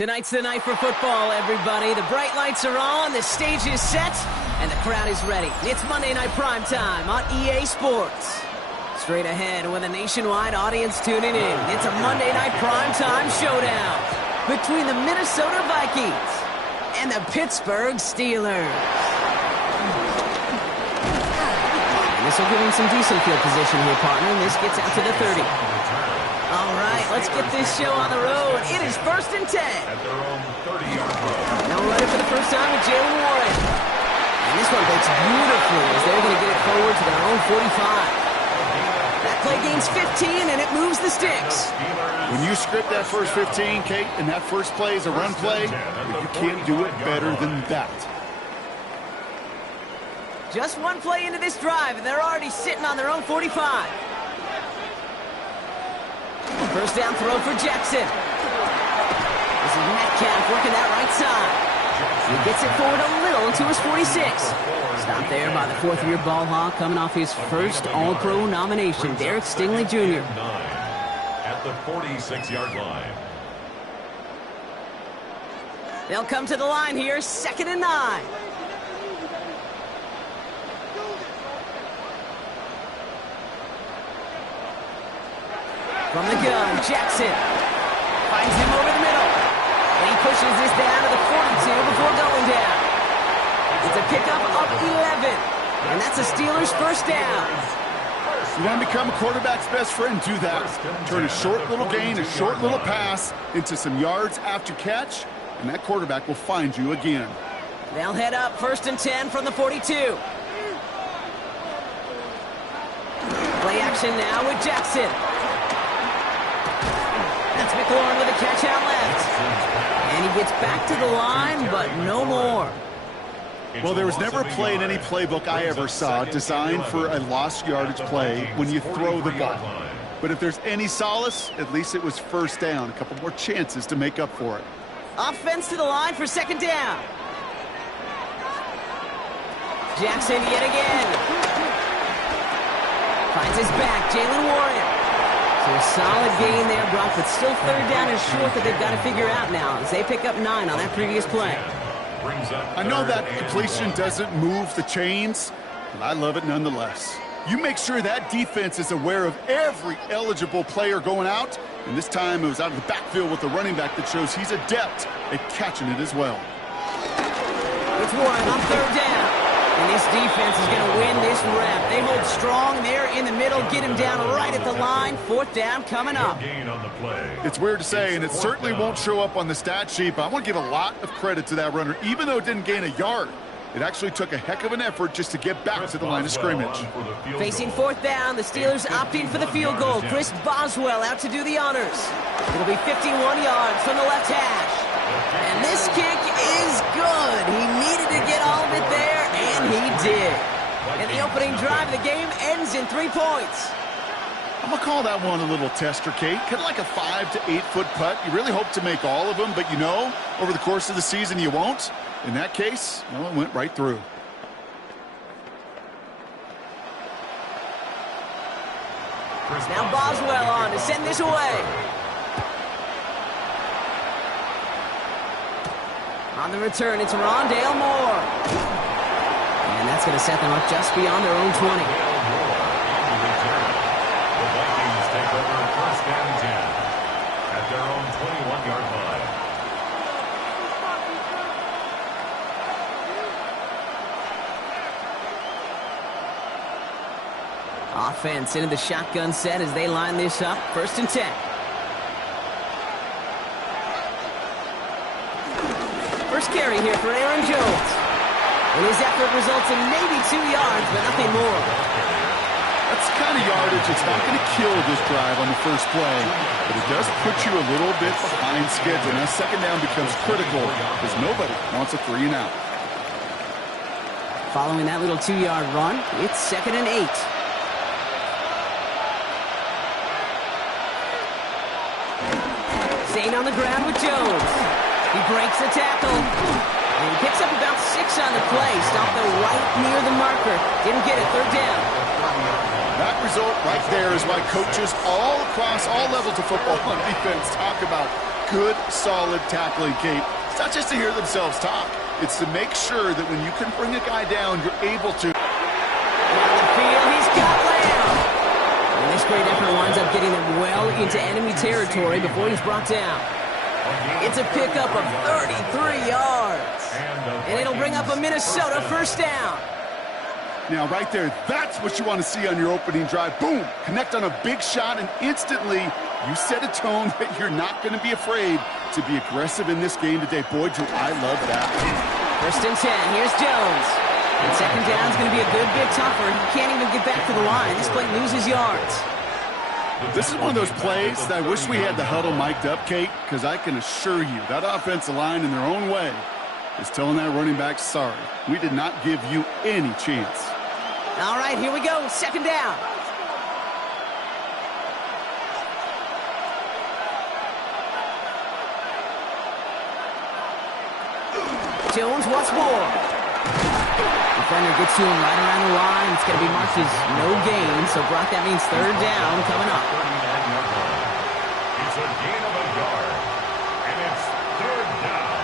Tonight's the night for football, everybody. The bright lights are on, the stage is set, and the crowd is ready. It's Monday Night Primetime on EA Sports. Straight ahead with a nationwide audience tuning in, it's a Monday Night Primetime showdown between the Minnesota Vikings and the Pittsburgh Steelers. And this will give him some decent field position here, partner. This gets out to the 30. All right, let's get this show on the road. It is 1st and 10. At their own 30-yard line. Now we're ready for the first time with Jaylen Warren. And this one breaks beautifully as they're going to get it forward to their own 45. That play gains 15, and it moves the sticks. When you script that first 15, Kate, and that first play is a run play, you can't do it better than that. Just one play into this drive, and they're already sitting on their own 45. First down throw for Jackson. This is Metcalf working that right side. He gets it forward a little to his 46. Stopped there by the fourth-year ball hawk coming off his first All-Pro nomination, Derek Stingley Jr. At the 46-yard line. They'll come to the line here, 2nd and 9. From the gun, Jackson finds him over the middle. And he pushes this down to the 42 before going down. It's a pickup of 11. And that's a Steelers first down. You want to become a quarterback's best friend, do that. Turn a short little gain, a short little pass into some yards after catch, and that quarterback will find you again. They'll head up 1st and 10 from the 42. Play action now with Jackson. That's McLaurin with a catch out left. And he gets back to the line, but no more. Well, there was never a play in any playbook I ever saw designed for a lost yardage play when you throw the ball. But if there's any solace, at least it was first down. A couple more chances to make up for it. Offense to the line for 2nd down. Jackson yet again. Finds his back, Jaylen Warren. So a solid gain there, Brock, but still 3rd down and short that they've got to figure out now as they pick up 9 on that previous play. I know that completion doesn't move the chains, but I love it nonetheless. You make sure that defense is aware of every eligible player going out, and this time it was out of the backfield with a running back that shows he's adept at catching it as well. It's Warren on third down. And this defense is going to win this rep. They hold strong there in the middle, get him down right at the line. Fourth down coming up. It's weird to say, and it certainly won't show up on the stat sheet, but I want to give a lot of credit to that runner. Even though it didn't gain a yard, it actually took a heck of an effort just to get back to the line of scrimmage. Facing fourth down, the Steelers opting for the field goal. Chris Boswell out to do the honors. It'll be 51 yards from the left hash. And this kick is good. He needed to get all of it there, and he did. And the opening drive of the game ends in 3 points. I'm going to call that one a little tester, Kate. Kind of like a 5 to 8 foot putt. You really hope to make all of them, but you know, over the course of the season, you won't. In that case, well, it went right through. Now Boswell on to send this away. On the return, it's Rondale Moore. And that's going to set them up just beyond their own 20. The Vikings take over first and 10 at their own 21-yard line. Offense into the shotgun set as they line this up. First and 10. First carry here for Aaron Jones. And his effort results in maybe 2 yards, but nothing more. That's the kind of yardage that's not going to kill this drive on the first play, but it does put you a little bit behind schedule. Now second down becomes critical because nobody wants a 3 and out. Following that little 2-yard run, it's 2nd and 8. Staying on the ground with Jones. He breaks the tackle. And he picks up about 6 on the play. Stopped right near the marker. Didn't get it. Third down. That result right there is why coaches all across all levels of football on defense talk about good, solid tackling, Kate. It's not just to hear themselves talk. It's to make sure that when you can bring a guy down, you're able to. Down the field, he's got Lamb. And this great effort winds up getting them well into enemy territory before he's brought down. It's a pickup of 33 yards. And it'll bring up a Minnesota first down. Now, right there, that's what you want to see on your opening drive. Boom! Connect on a big shot, and instantly you set a tone that you're not going to be afraid to be aggressive in this game today. Boy, Drew, I love that. First and 10. Here's Jones. And second down's going to be a good bit tougher. He can't even get back to the line. This play loses yards. This is one of those plays that I wish we had the huddle mic'd up, Kate, because I can assure you that offensive line in their own way is telling that running back, sorry, we did not give you any chance. All right, here we go. Second down. Jones wants more. Defender gets to him right around the line. It's going to be marked as no gain. So, Brock, that means third down coming up. It's a gain of a yard, and it's third down.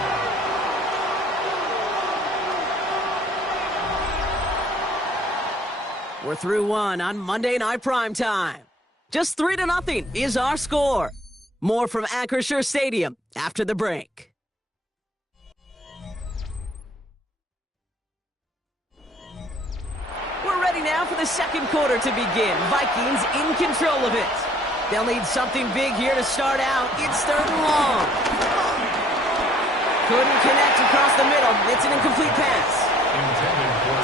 We're through one on Monday Night Primetime. Just 3-0 is our score. More from Acrisure Stadium after the break. We're ready now for the second quarter to begin. Vikings in control of it. They'll need something big here to start out. It's third and long. Couldn't connect across the middle. It's an incomplete pass.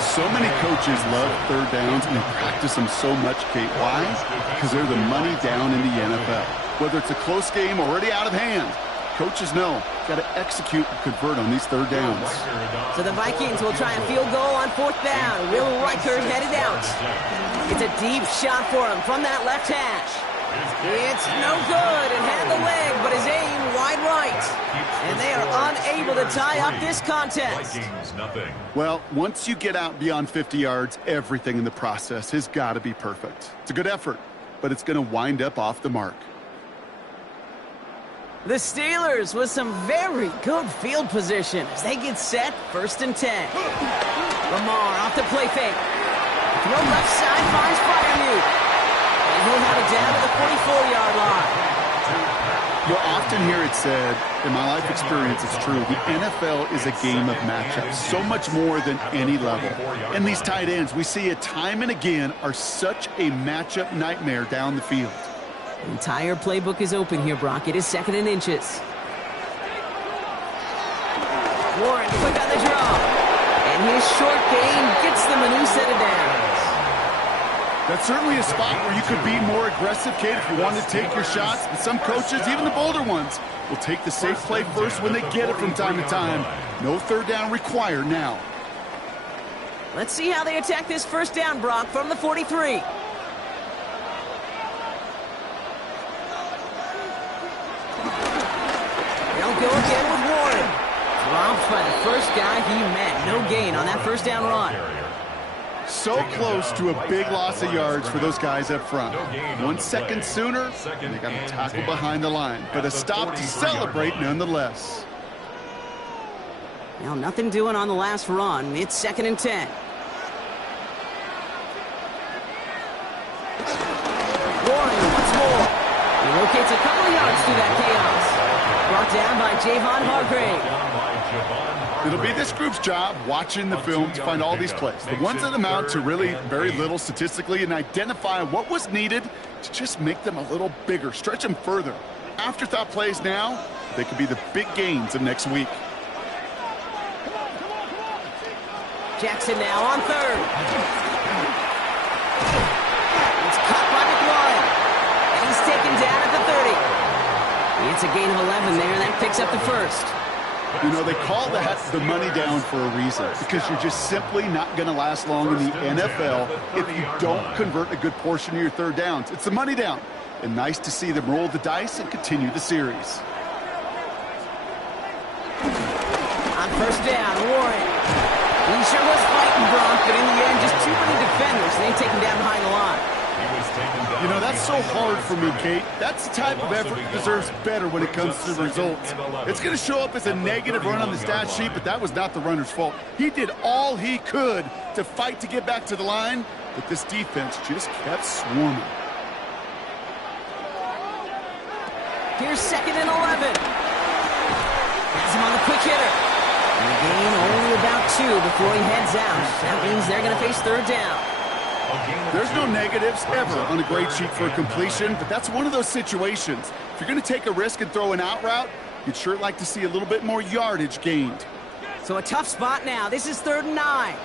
So many coaches love third downs and they practice them so much, Kate. Why? Because they're the money down in the NFL. Whether it's a close game already out of hand, coaches know got to execute and convert on these third downs. So the Vikings will try a field goal on fourth down. Will Riker headed out. It's a deep shot for him from that left hash. It's no good. It had the leg, but his aim wide right. And they are unable to tie up this contest. Well, once you get out beyond 50 yards, everything in the process has got to be perfect. It's a good effort, but it's going to wind up off the mark. The Steelers with some very good field position as they get set first and 10. Lamar off the play fake. Throw left side, finds Freiermuth. And he'll have it down to the 44-yard line. You'll often hear it said, in my life experience, it's true, the NFL is a game of matchups, so much more than any level. And these tight ends, we see it time and again, are such a matchup nightmare down the field. The entire playbook is open here, Brock. It is 2nd and inches. Warren quick on the draw. And his short gain gets them a new set of downs. That's certainly a spot where you could be more aggressive, kid, if you want to take your shots. But some coaches, even the bolder ones, will take the safe play first when they get it from time to time. No third down required now. Let's see how they attack this first down, Brock, from the 43. They'll go again with Warren. Dropped by the first guy he met. No gain on that first down run. So close to a big loss of yards for those guys up front. 1 second sooner, and they got a tackle behind the line. But a stop to celebrate nonetheless. Now, nothing doing on the last run. It's 2nd and 10. Warren once more. He locates a couple of yards through that chaos. Brought down by Javon Hargrave. It'll be this group's job watching the film to find all these plays. The ones that amount to really very little statistically, and identify what was needed to just make them a little bigger, stretch them further. Afterthought plays now, they could be the big gains of next week. Jackson now on 3rd. It's caught by McLaurin. And he's taken down at the 30. It's a gain of 11 there, and that picks up the first. You know, they call that the money down for a reason, because you're just simply not going to last long in the NFL if you don't convert a good portion of your third downs. It's the money down. And nice to see them roll the dice and continue the series. On first down, Warren. He sure was fighting, Bronk, but in the end, just too many defenders. They take him down behind the line. You know, that's so hard for me, Kate. That's the type of effort that deserves better when it comes to the results. It's going to show up as a negative run on the stat sheet, but that was not the runner's fault. He did all he could to fight to get back to the line, but this defense just kept swarming. Here's 2nd and 11. Has him on the quick hitter. And a gain only about 2 before he heads out. That means they're going to face third down. There's no negatives ever on a grade sheet for a completion, but that's one of those situations. If you're going to take a risk and throw an out route, you'd sure like to see a little bit more yardage gained. So a tough spot now. This is 3rd and 9.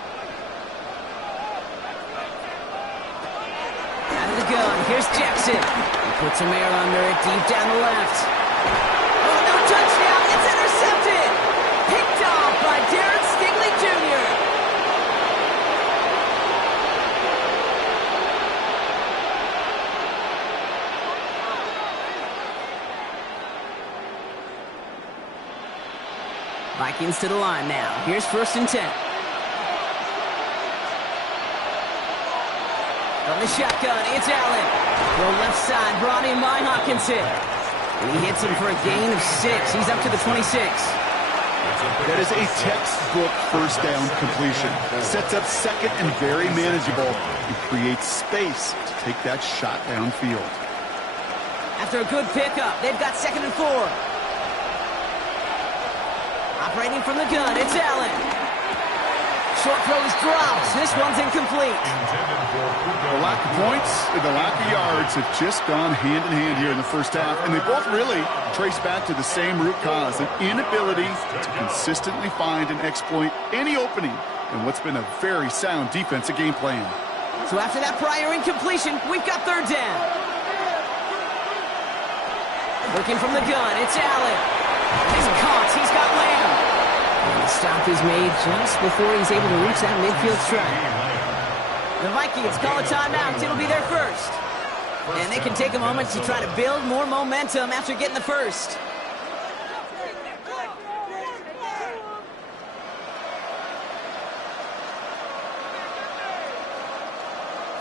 Out of the gun. Here's Jackson. He puts some air under it deep down the left. Oh, no touchdown. It's intercepted. Picked off by Derek Stingley Jr. Vikings to the line now. Here's 1st and 10. From the shotgun, it's Allen. Throw left side, brought in by Hawkinson. And he hits him for a gain of 6. He's up to the 26. That is a textbook first down completion. Sets up 2nd and very manageable. He creates space to take that shot downfield. After a good pickup, they've got 2nd and 4. Operating from the gun, it's Allen. Short throws drops. This one's incomplete. The lack of points and the lack of yards have just gone hand in hand here in the first half, and they both really trace back to the same root cause, an inability to consistently find and exploit any opening in what's been a very sound defensive game plan. So after that prior incompletion, we've got 3rd down. Looking from the gun, it's Allen. He's caught. He's got Lamb. And the stop is made just before he's able to reach that midfield strike. The Vikings call a timeout. It'll be their first. And they can take a moment to try to build more momentum after getting the first.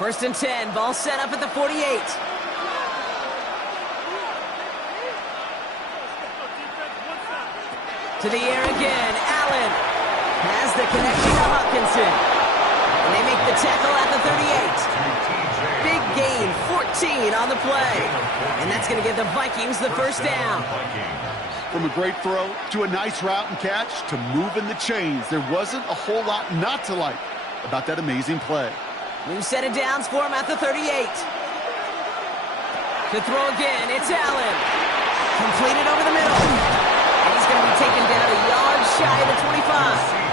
First and 10. Ball set up at the 48. To the air again. Allen has the connection to Hawkinson. And they make the tackle at the 38. Big gain, 14 on the play. And that's going to give the Vikings the first down. From a great throw to a nice route and catch to moving the chains, there wasn't a whole lot not to like about that amazing play. New set of downs for him at the 38. To throw again, it's Allen. Completed over the middle. And he's going to be taken down a yard shy of the 25.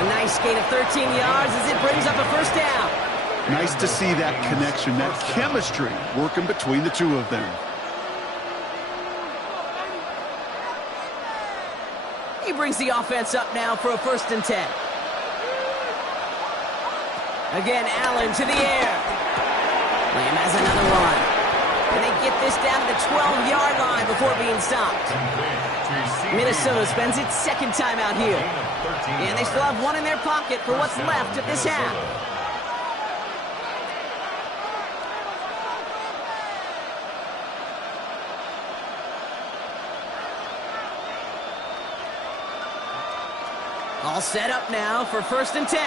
A nice gain of 13 yards as it brings up a first down. Nice to see that connection, that chemistry working between the two of them. He brings the offense up now for a 1st and 10. Again, Allen to the air. Lamb has another one. And they get this down to the 12-yard line before being stopped. Minnesota spends its 2nd time out here. And they still have one in their pocket for what's left of this half. All set up now for 1st and 10.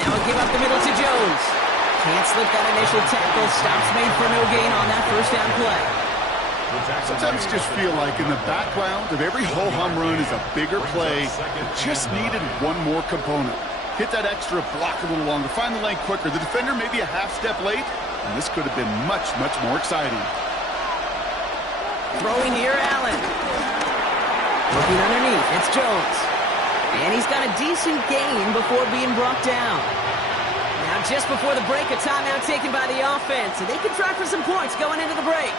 Now a give up the middle to Jones. Can't slip that initial tackle. Stops made for no gain on that 1st down play. Sometimes you just feel like in the background of every ho-hum run is a bigger play that just needed one more component. Hit that extra block a little longer, find the lane quicker. The defender maybe a half step late, and this could have been much, much more exciting. Throwing here, Allen. Looking underneath, it's Jones. And he's got a decent gain before being brought down. Now just before the break, a timeout taken by the offense. And they can try for some points going into the break.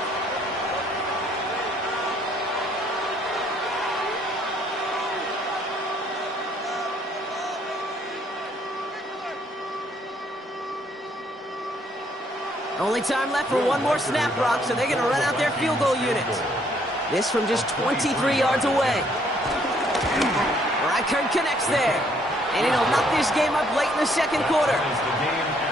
Only time left for one more snap, Brock, so they're going to run out their field goal unit. This from just 23 yards away. Reichard connects there. And it'll knock this game up late in the 2nd quarter.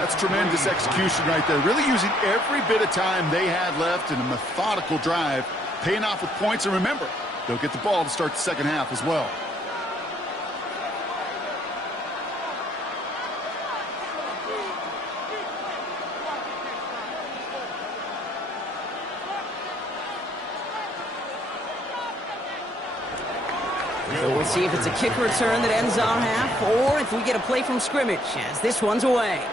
That's tremendous execution right there. Really using every bit of time they had left in a methodical drive, paying off with points. And remember, they'll get the ball to start the 2nd half as well. So we'll see if it's a kick return that ends our half, or if we get a play from scrimmage, as this one's away.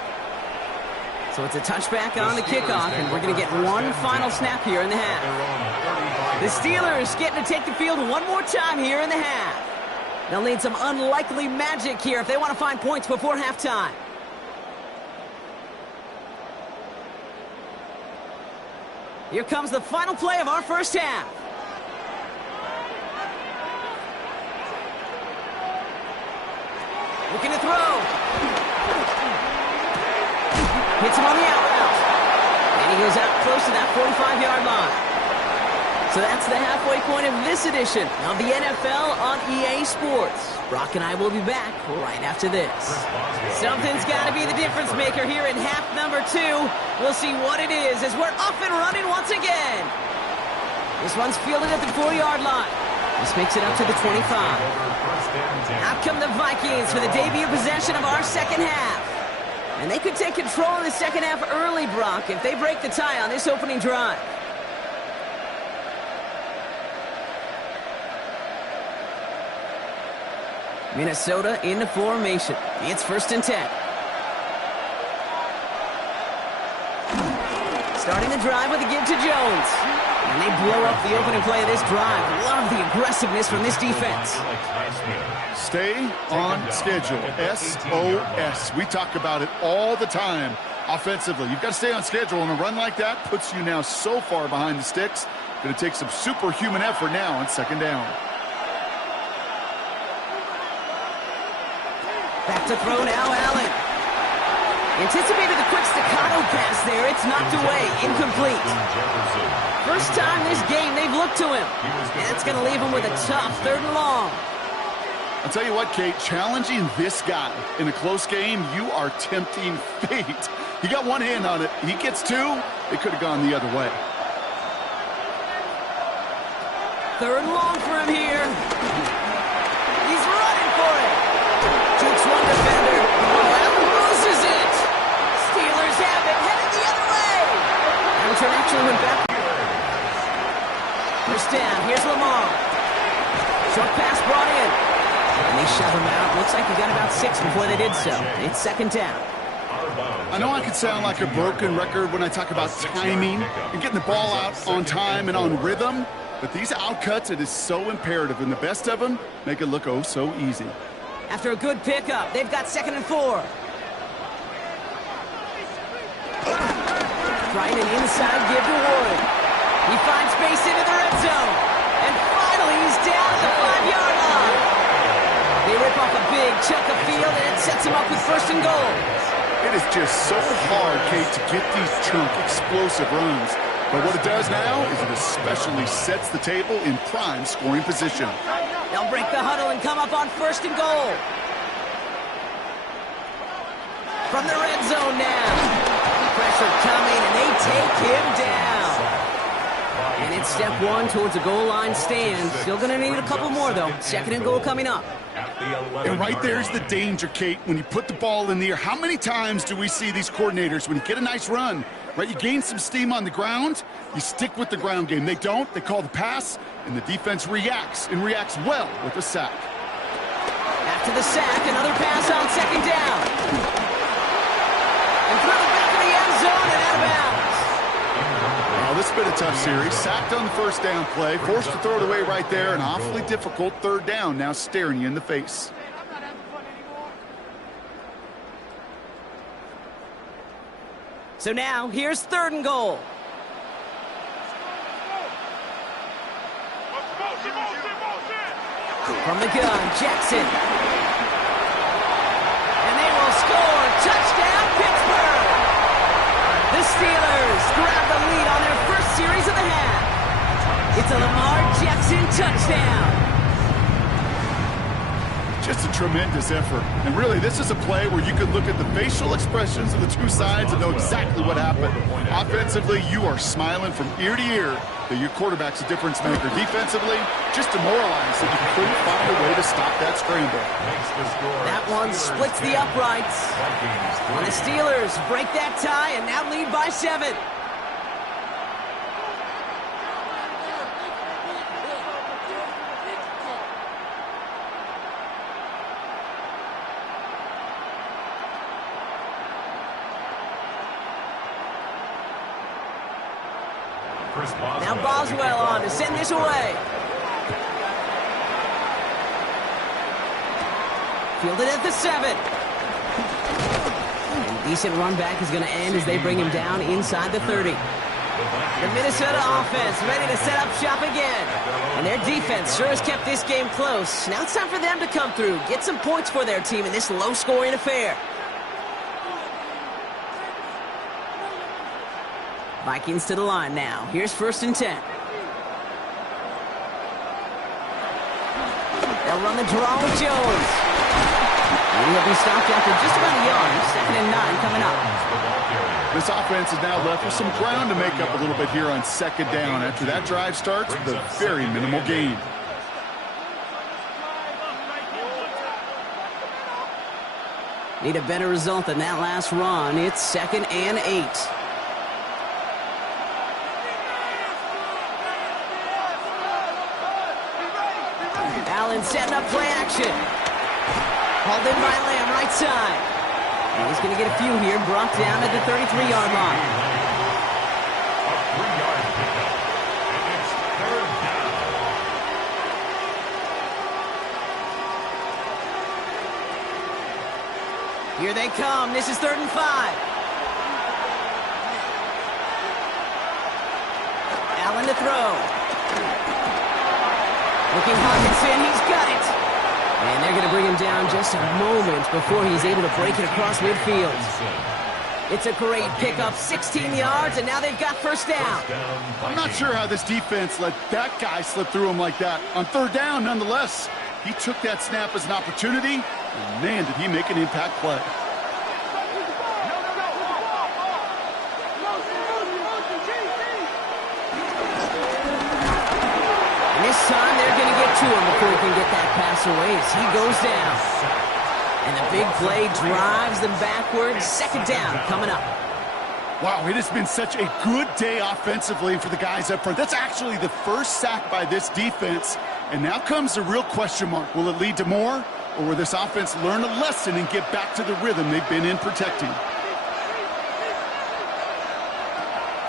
So it's a touchback on the kickoff, and we're going to get one final snap here in the half. The Steelers getting to take the field one more time here in the half. They'll need some unlikely magic here if they want to find points before halftime. Here comes the final play of our 1st half. Looking to throw. Hits him on the out route. And he goes out close to that 45-yard line. So that's the halfway point of this edition of the NFL on EA Sports. Brock and I will be back right after this. Something's got to be the difference maker here in half number 2. We'll see what it is as we're off and running once again. This one's fielded at the 4-yard line. This makes it up to the 25. Out come the Vikings for the debut possession of our 2nd half. And they could take control of the 2nd half early, Brock, if they break the tie on this opening drive. Minnesota into formation. It's 1st and 10. Starting the drive with a give to Jones. And they blow up the opening play of this drive. Love the aggressiveness from this defense. Stay on schedule. SOS. We talk about it all the time offensively. You've got to stay on schedule, and a run like that puts you now so far behind the sticks. Going to take some superhuman effort now on 2nd down. Back to throw now, Allen. Anticipated the quick staccato pass there. It's knocked away. Incomplete. First time this game they've looked to him. And it's going to leave him with a tough 3rd and long. I'll tell you what, Kate, challenging this guy in a close game, you are tempting fate. He got one hand on it. He gets 2. It could have gone the other way. 3rd and long for him here. He's right. Looks like he got about 6 before they did so. It's second down. I know I can sound like a broken record when I talk about timing and getting the ball out on time and on rhythm, but these outcuts, it is so imperative, and the best of them make it look oh so easy. After a good pickup, they've got 2nd and 4. Trying an inside give to Wood. He finds space into the red zone. And finally, he's down at the 5-yard line. They rip off a big chunk of field, and it sets him up with 1st and goal. It is just so hard, Kate, to get these chunk, explosive runs. But what it does now is it especially sets the table in prime scoring position. They'll break the huddle and come up on 1st and goal. From the red zone now. Pressure coming, and they take him down. And it's step 1 towards a goal line stand. Still going to need a couple more, though. 2nd and goal coming up. And right there's the danger, Kate, when you put the ball in the air. How many times do we see these coordinators, when you get a nice run, right, you gain some steam on the ground, you stick with the ground game. They don't. They call the pass, and the defense reacts, and reacts well with a sack. After the sack, another pass on 2nd down. And through the back of the end zone and out of bounds. Well, this has been a tough series. Sacked on the 1st down play, forced to throw it away right there, an awfully difficult 3rd down now staring you in the face. So now, here's 3rd and goal. From the gun, Jackson. And they will score. Touchdown, Pittsburgh! The Steelers grab the lead on their first series of the half. It's a Lamar Jackson touchdown. Just a tremendous effort. And really, this is a play where you can look at the facial expressions of the two sides and know exactly what happened. Offensively, you are smiling from ear to ear that your quarterback's a difference maker. Defensively, just demoralized that you couldn't find a way to stop that scramble. That one splits the uprights. And the Steelers break that tie and now lead by 7. Now Boswell on to send this away. Fielded at the 7. And decent run back is going to end as they bring him down inside the 30. The Minnesota offense ready to set up shop again. And their defense sure has kept this game close. Now it's time for them to come through, get some points for their team in this low-scoring affair. Vikings to the line now. Here's 1st and 10. They'll run the draw with Jones. And he'll be stopped after just about a yard. 2nd and 9 coming up. This offense is now left with some ground to make up a little bit here on 2nd down. After that drive starts with a very minimal gain. Need a better result than that last run. It's 2nd and 8. Allen setting up play action. Hauled in by Lamb, right side. And he's going to get a few here, brought down at the 33-yard line. Here they come. This is 3rd and 5. Allen to throw. Looking Hawkinson, he's got it. And they're going to bring him down just a moment before he's able to break it across midfield. It's a great pickup, 16 yards, and now they've got 1st down. I'm not sure how this defense let that guy slip through him like that. On 3rd down, nonetheless, he took that snap as an opportunity, and man, did he make an impact play. This time they're going to get to him before he can get that pass away as he goes down. And the big play drives them backwards. 2nd down coming up. Wow, it has been such a good day offensively for the guys up front. That's actually the first sack by this defense. And now comes the real question mark. Will it lead to more? or will this offense learn a lesson and get back to the rhythm they've been in protecting?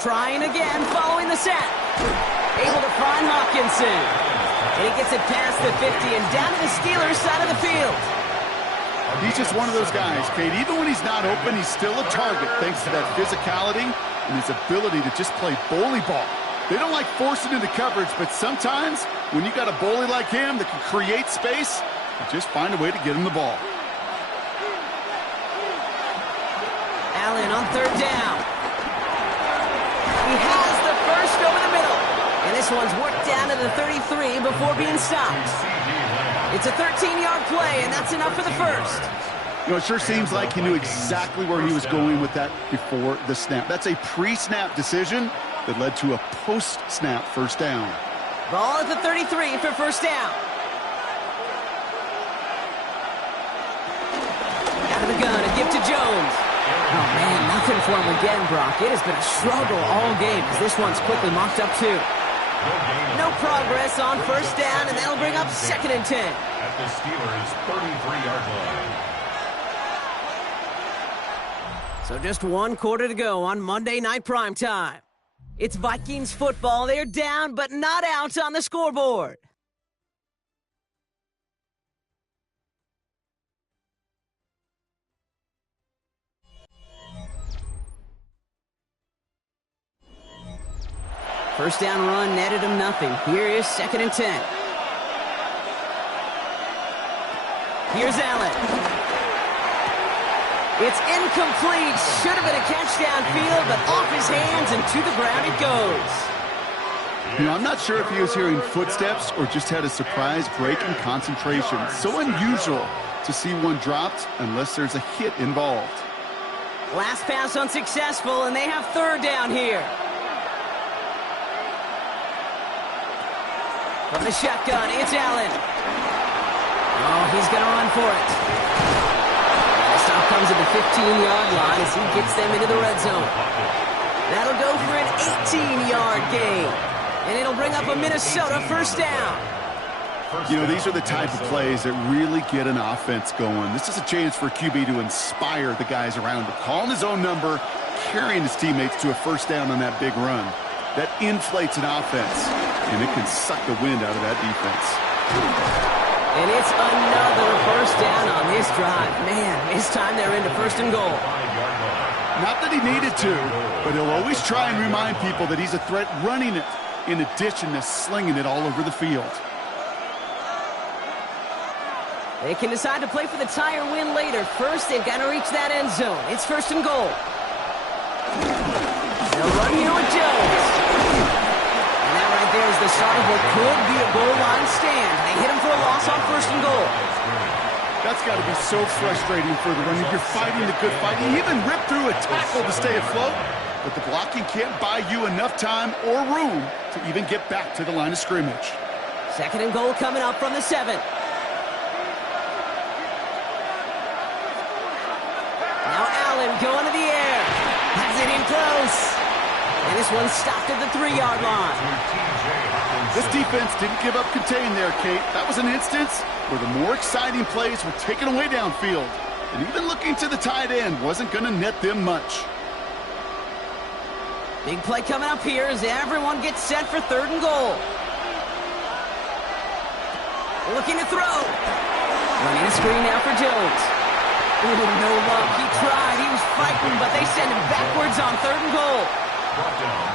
Trying again, following the set. Able to find Hawkinson. And he gets it past the 50 and down to the Steelers' side of the field. He's just one of those guys, Kate. Even when he's not open, he's still a target thanks to that physicality and his ability to just play bully ball. They don't like forcing into coverage, but sometimes when you got a bully like him that can create space, you just find a way to get him the ball. Allen on third down. He has the first over the middle. And this one's worked down to the 33 before being stopped. It's a 13-yard play, and that's enough for the first. You know, it sure seems like he knew exactly where he was going with that before the snap. That's a pre-snap decision that led to a post-snap first down. Ball at the 33 for first down. Out of the gun, a gift to Jones. Oh, man, nothing for him again, Brock. It has been a struggle all game as this one's quickly mocked up too. No progress on first down, and that'll bring up second and 10. At the Steelers' 33-yard line. So just 1 quarter to go on Monday Night Primetime. It's Vikings football. They're down, but not out on the scoreboard. First down run netted him nothing. Here is second and 10. Here's Allen. It's incomplete. Should have been a catch downfield, but off his hands and to the ground it goes. You know, I'm not sure if he was hearing footsteps or just had a surprise break in concentration. So unusual to see one dropped unless there's a hit involved. Last pass unsuccessful, and they have third down here. From the shotgun, it's Allen. Oh, he's going to run for it. The stop comes at the 15-yard line as he gets them into the red zone. That'll go for an 18-yard gain. And it'll bring up a Minnesota first down. You know, these are the type of plays that really get an offense going. This is a chance for QB to inspire the guys around him. Calling his own number, carrying his teammates to a first down on that big run. That inflates an offense, and it can suck the wind out of that defense. And it's another first down on this drive. Man, this time they're into first and goal. Not that he needed to, but he'll always try and remind people that he's a threat running it, in addition to slinging it all over the field. They can decide to play for the tie or win later. First, they've got to reach that end zone. It's first and goal. They'll run here with Jones. And that right there is the start of what could be a goal line stand. They hit him for a loss on first and goal. That's got to be so frustrating for the runner. You're fighting the good fight. You even rip through a tackle to stay afloat, but the blocking can't buy you enough time or room to even get back to the line of scrimmage. Second and goal coming up from the 7. Now Allen going to the air. Has it in close. And this one's stopped at the 3-yard line. This defense didn't give up contain there, Kate. That was an instance where the more exciting plays were taken away downfield. And even looking to the tight end wasn't going to net them much. Big play coming up here as everyone gets set for third and goal. Looking to throw. Running a screen now for Jones. Ooh, no luck. He tried. He was fighting, but they send him backwards on third and goal.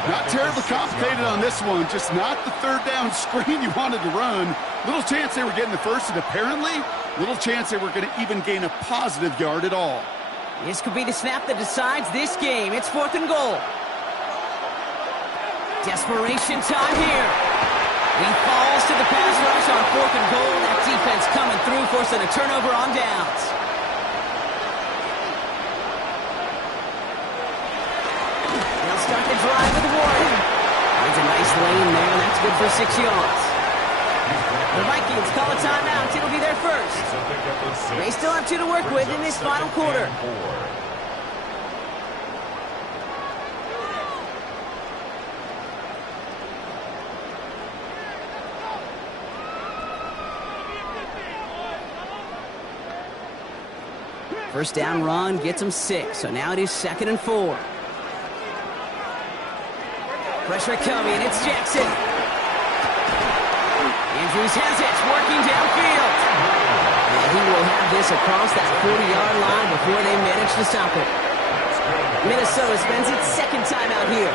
Not terribly complicated on this one. Just not the third down screen you wanted to run. Little chance they were getting the first, and apparently little chance they were going to even gain a positive yard at all. This could be the snap that decides this game. It's fourth and goal. Desperation time here. He falls to the pass rush on fourth and goal. That defense coming through, forcing a turnover on downs. They'll start the drive with Warren. Finds a nice lane there, and that's good for 6 yards. The Vikings call a timeout. It'll be their first. They still have 2 to work with in this final quarter. First down run gets him 6, so now it is 2nd and 4. Pressure coming, it's Jackson. Andrews has it, working downfield. And he will have this across that 40-yard line before they manage to stop it. Minnesota spends its 2nd time out here.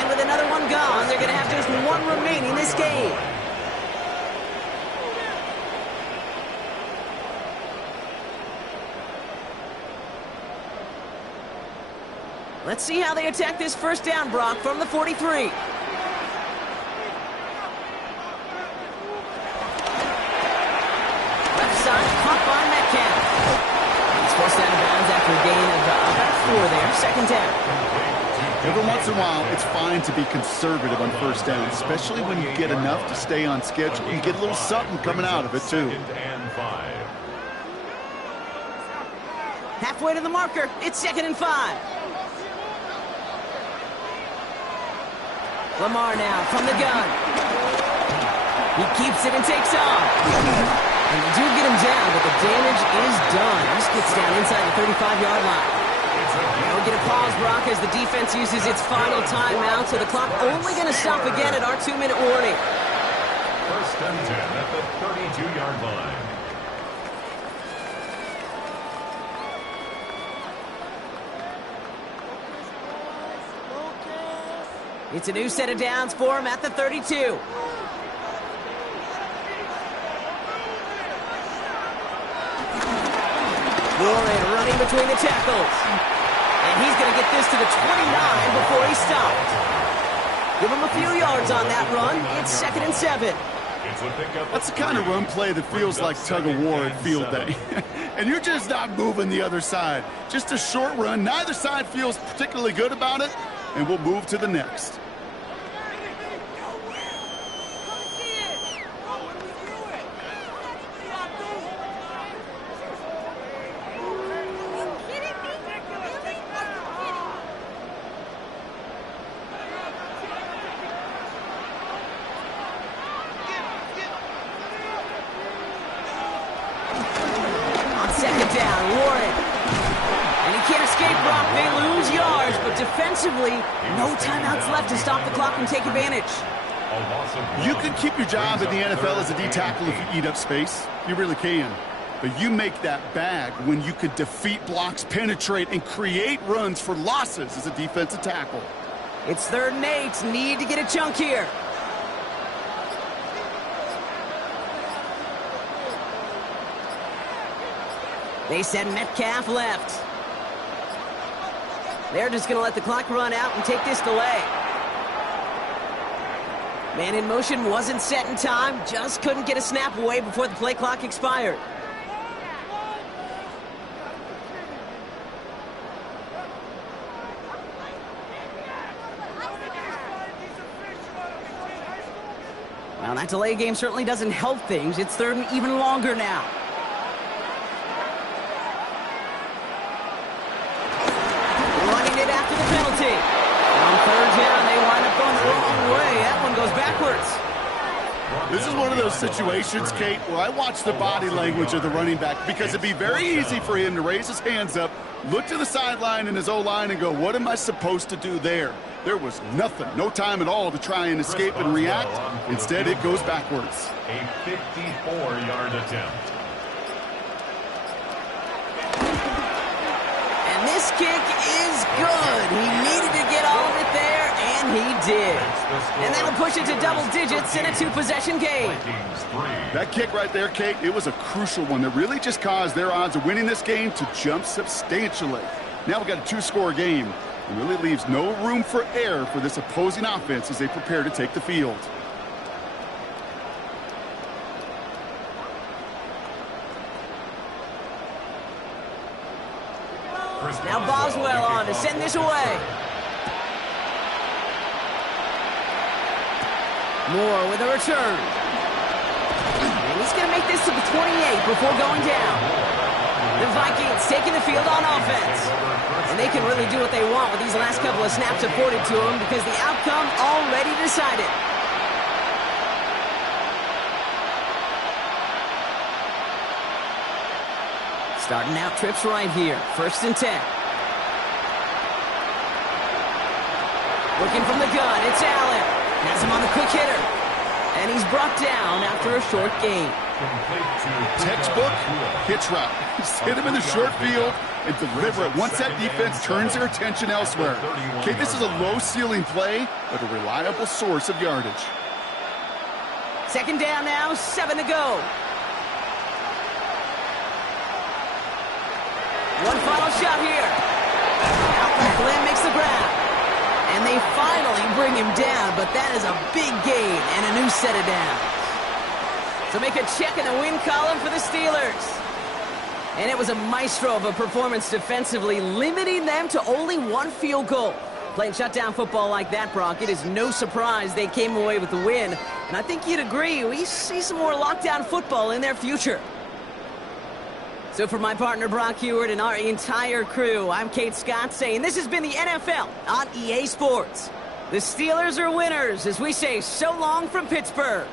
And with another one gone, they're going to have just one remaining this game. Let's see how they attack this first down, Brock, from the 43. Left side, caught by Metcalf. He's forced out of bounds after a gain of about 4 there. 2nd down. Every once in a while, it's fine to be conservative on first down, especially when you get enough to stay on schedule. You get a little something coming out of it, too. Halfway to the marker, it's 2nd and 5. Lamar now from the gun. He keeps it and takes off. And they do get him down, but the damage is done. This gets down inside the 35-yard line. We'll get a pause, Brock, as the defense uses its final timeout, so the clock only going to stop again at our 2-minute warning. First and 10 at the 32-yard line. It's a new set of downs for him at the 32. Warren running between the tackles. And he's going to get this to the 29 before he stopped. Give him a few yards on that run. It's 2nd and 7. That's the kind of run play that feels like tug-of-war at field day. And you're just not moving the other side. Just a short run. Neither side feels particularly good about it. And we'll move to the next. Defensively, no timeouts left to stop the clock and take advantage. You can keep your job in the NFL as a D-tackle if you eat up space. You really can. But you make that bag when you could defeat blocks, penetrate, and create runs for losses as a defensive tackle. It's 3rd and 8. Need to get a chunk here. They said Metcalf left. They're just going to let the clock run out and take this delay. Man in motion wasn't set in time. Just couldn't get a snap away before the play clock expired. Well, that delay game certainly doesn't help things. It's 3rd and even longer now. After the penalty. On 3rd down, they wind up going the wrong way. That one goes backwards. This is one of those situations, Kate, where I watch the body language of the running back because it'd be very easy for him to raise his hands up, look to the sideline in his O-line and go, what am I supposed to do there? There was nothing, no time at all to try and escape and react. Instead, it goes backwards. A 54-yard attempt. This kick is good. He needed to get all of it there, and he did. And that'll push it to double digits in a 2-possession game. That kick right there, Kate, it was a crucial one that really just caused their odds of winning this game to jump substantially. Now we've got a 2-score game. It really leaves no room for error for this opposing offense as they prepare to take the field. Now Boswell on to send this away. Moore with a return. And he's going to make this to the 28 before going down. The Vikings taking the field on offense. And they can really do what they want with these last couple of snaps afforded to them because the outcome already decided. Starting out trips right here. 1st and 10. Looking from the gun, it's Allen. Has him on the quick hitter. And he's brought down after a short gain. Textbook hitch route. Just hit him in the short field and deliver it once that defense turns their attention elsewhere. Okay, this is a low-ceiling play, but a reliable source of yardage. 2nd down now, 7 to go. One final shot here. Malcolm Glenn makes the grab. And they finally bring him down, but that is a big gain and a new set of downs. So make a check in the win column for the Steelers. And it was a maestro of a performance defensively, limiting them to only 1 field goal. Playing shutdown football like that, Brock, it is no surprise they came away with the win. And I think you'd agree, we see some more lockdown football in their future. So for my partner Brock Huard and our entire crew, I'm Kate Scott saying this has been the NFL on EA Sports. The Steelers are winners as we say so long from Pittsburgh.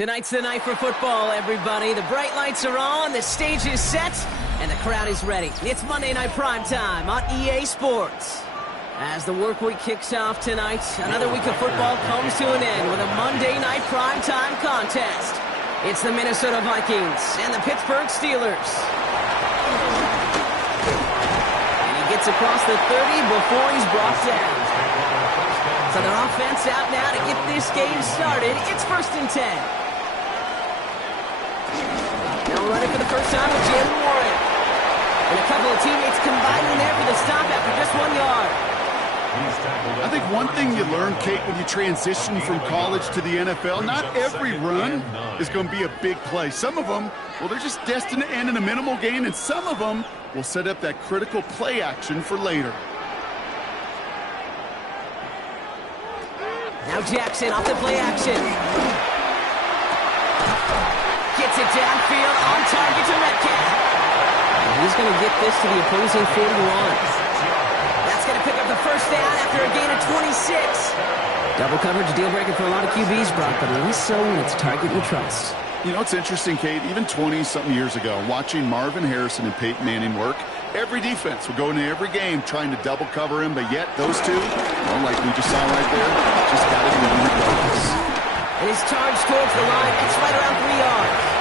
Tonight's the night for football, everybody. The bright lights are on, the stage is set, and the crowd is ready. It's Monday Night Primetime on EA Sports. As the work week kicks off tonight, another week of football comes to an end with a Monday Night Primetime contest. It's the Minnesota Vikings and the Pittsburgh Steelers. And he gets across the 30 before he's brought down. So their offense out now to get this game started. It's 1st and 10. Now running for the first time with Jaylen Warren. And a couple of teammates combining there for the stop after just 1 yard. I think one thing you learn, Kate, when you transition from college to the NFL, not every run is going to be a big play. Some of them, well, they're just destined to end in a minimal gain, and some of them will set up that critical play action for later. Now Jackson off the play action. Gets it downfield, on target to Metcalf. And he's going to get this to the opposing 41. That's going to pick up the first down after a gain of 26. Double coverage deal breaker for a lot of QBs, Brock, but at least so when it's a target you trust. You know, it's interesting, Kate, even 20-something years ago, watching Marvin Harrison and Peyton Manning work, every defense would go into every game trying to double cover him, but yet those two, well, like we just saw right there, just got to do it regardless. And he's charged towards the line. It's right around 3 yards.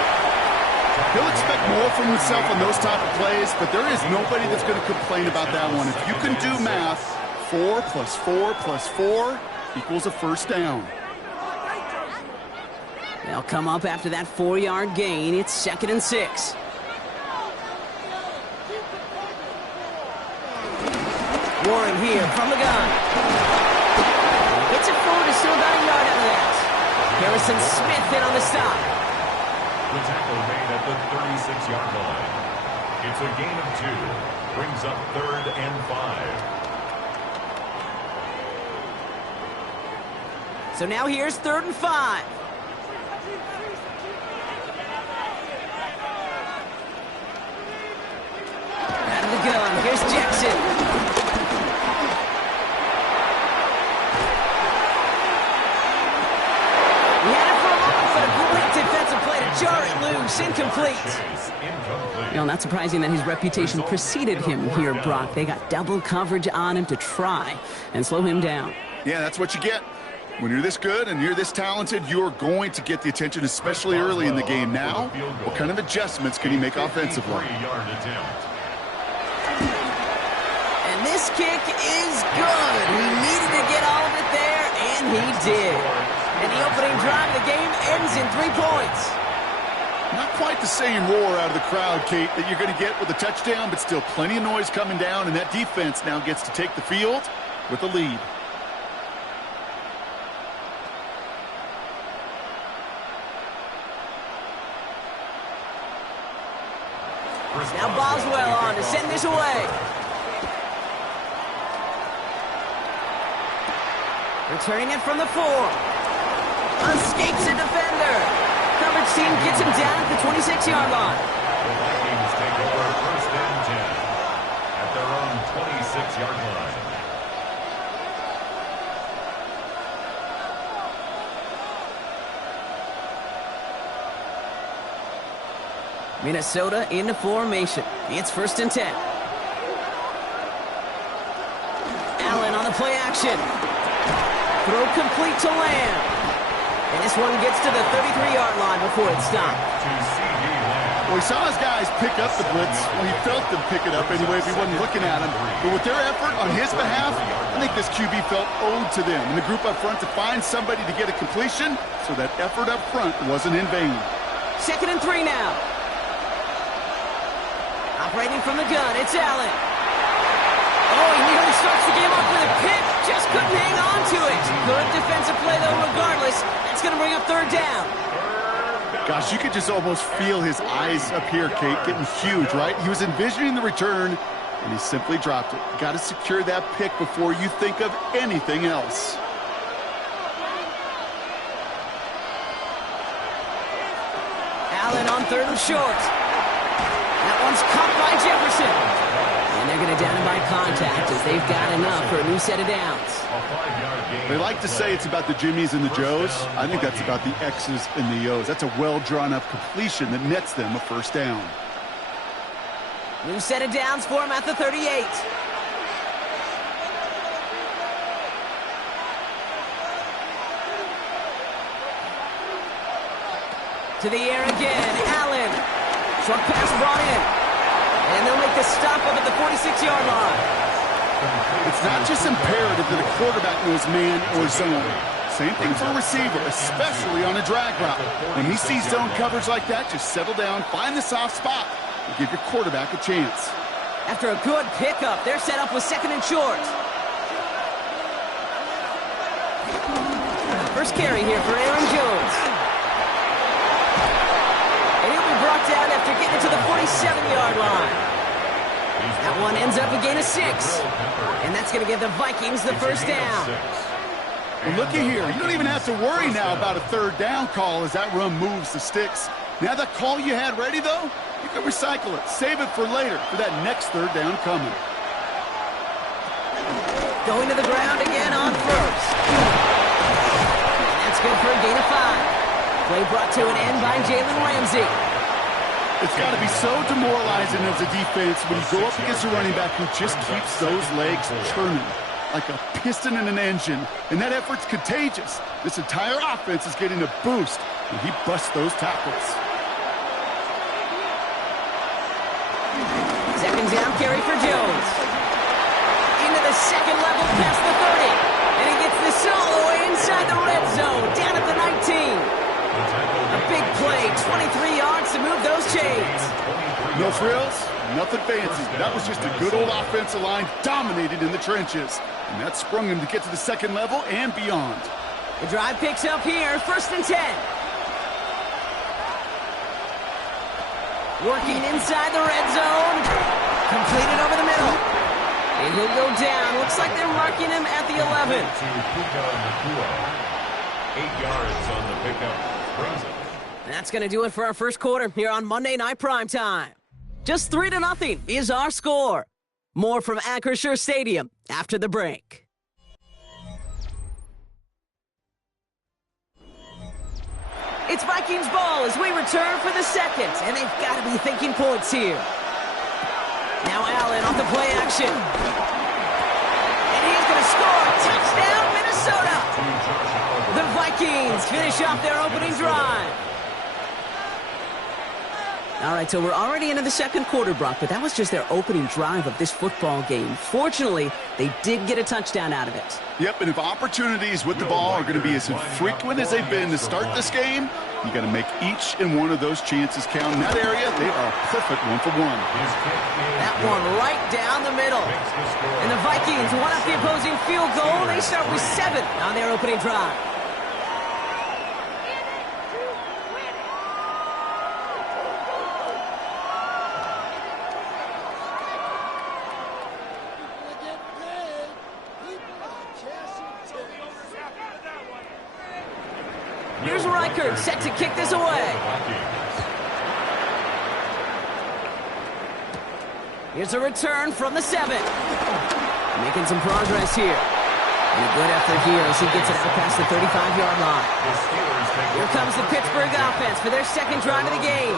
He'll expect more from himself on those type of plays, but there is nobody that's going to complain about that one. If you can do math, 4 plus 4 plus 4 equals a first down. They'll come up after that 4-yard gain. It's 2nd and 6. Warren here from the gun. Gets it forward to still about a yard out of that. Harrison Smith in on the stop. The tackle made at the 36-yard line. It's a gain of 2. Brings up 3rd and 5. So now here's 3rd and 5. Out of the gun. Here's Jackson. He had it for a moment, but a great defensive play to jar it loose. Incomplete. You know, not surprising that his reputation preceded him here, Brock. They got double coverage on him to try and slow him down. Yeah, that's what you get. When you're this good and you're this talented, you're going to get the attention, especially early in the game. Now, what kind of adjustments can he make offensively? And this kick is good. He needed to get all of it there, and he did. And the opening drive of the game ends in 3 points. Not quite the same roar out of the crowd, Kate, that you're going to get with a touchdown, but still plenty of noise coming down, and that defense now gets to take the field with a lead. Now Boswell on to send this away. Returning it from the 4. Escapes a defender. Coverage team gets him down at the 26-yard line. The Vikings take over first and 10 at their own 26-yard line. Minnesota into formation. It's first and 10. Allen on the play action. Throw complete to Lamb. And this one gets to the 33-yard line before it's stopped. Well, he saw his guys pick up the blitz. Well, he felt them pick it up anyway if he wasn't looking at him. But with their effort on his behalf, I think this QB felt owed to them and the group up front to find somebody to get a completion, so that effort up front wasn't in vain. 2nd and 3 now. Operating from the gun, it's Allen. Oh, he nearly starts the game off with a pick. Just couldn't hang on to it. Good defensive play, though, regardless. That's going to bring up 3rd down. Gosh, you could just almost feel his eyes up here, Kate, getting huge, right? He was envisioning the return, and he simply dropped it. Got to secure that pick before you think of anything else. Allen on 3rd and short. That one's caught by Jefferson. And they're going to down him by contact as they've got enough for a new set of downs. They like to say it's about the Jimmies and the Joes. I think that's about the X's and the O's. That's a well-drawn-up completion that nets them a first down. New set of downs for him at the 38. To the air again, Allen. Short pass brought in. And they'll make the stop up at the 46-yard line. It's not just imperative that a quarterback knows man or zone. Same thing for a receiver, especially on a drag route. When he sees zone coverage like that, just settle down, find the soft spot, and give your quarterback a chance. After a good pickup, they're set up with 2nd and short. First carry here for Aaron Jones. And he'll be brought down after getting to the 47-yard line. That one ends up a gain of 6. And that's going to give the Vikings the first down. Well, looky here. You don't even have to worry now about a 3rd down call as that run moves the sticks. Now that call you had ready, though, you can recycle it. Save it for later for that next 3rd down coming. Going to the ground again on 1st. That's good for a gain of 5. Play brought to an end by Jalen Ramsey. It's got to be so demoralizing as a defense when you go up against a running back who just keeps those legs churning like a piston in an engine, and that effort's contagious. This entire offense is getting a boost when he busts those tackles. 2nd down carry for Jones. Into the 2nd level past the 30. And he gets this all the way inside the red zone, down at the 19. A big play, 23 yards to move those chains. No frills, nothing fancy. That was just a good old offensive line dominated in the trenches. And that sprung him to get to the 2nd level and beyond. The drive picks up here, 1st and 10. Working inside the red zone. Completed over the middle. And he'll go down. Looks like they're marking him at the 11. 8 yards on the pickup. And that's going to do it for our first quarter here on Monday Night Primetime. Just 3-0 is our score. More from Acrisure Stadium after the break. It's Vikings ball as we return for the 2nd, and they've got to be thinking points here. Now Allen off the play action. And he's going to score. Touchdown, Minnesota! The Vikings finish off their opening drive. All right, so we're already into the 2nd quarter, Brock, but that was just their opening drive of this football game. Fortunately, they did get a touchdown out of it. Yep, and if opportunities with the ball are going to be as infrequent as they've been to start this game, You got to make each and one of those chances count. In that area, they are a perfect 1-for-1. That one right down the middle. And the Vikings one up the opposing field goal. They start with 7 on their opening drive. Here's Reichert set to kick this away. Here's a return from the 7. Making some progress here. And a good effort here as he gets it out past the 35-yard line. Here comes the Pittsburgh offense for their second drive of the game.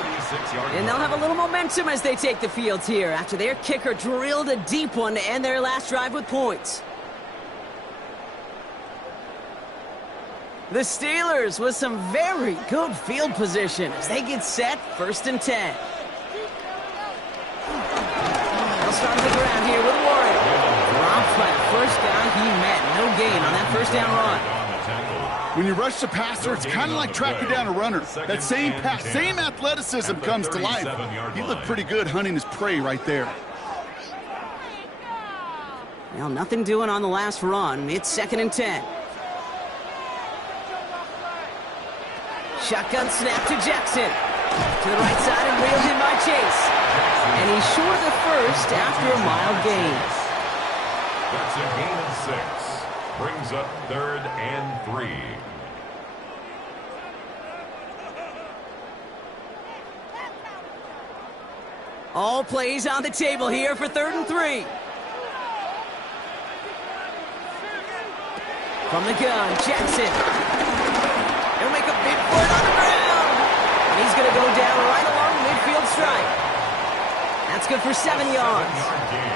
And they'll have a little momentum as they take the field here after their kicker drilled a deep one to end their last drive with points. The Steelers with some very good field position as they get set, 1st and 10. They'll start on the ground here with Warren. Dropped by the first guy he met. No gain on that first down run. When you rush the passer, it's kind of like tracking down a runner. That same pass, same athleticism comes to life. He looked pretty good hunting his prey right there. Well, nothing doing on the last run. It's 2nd and 10. Shotgun snap to Jackson. To the right side and reeled in by Chase. And he's short of the first after a mild gain. That's a gain of 6. Brings up 3rd and 3. All plays on the table here for 3rd and 3. From the gun, Jackson. He'll make a big play on the ground. And he's going to go down right along the midfield stripe. That's good for 7 yards.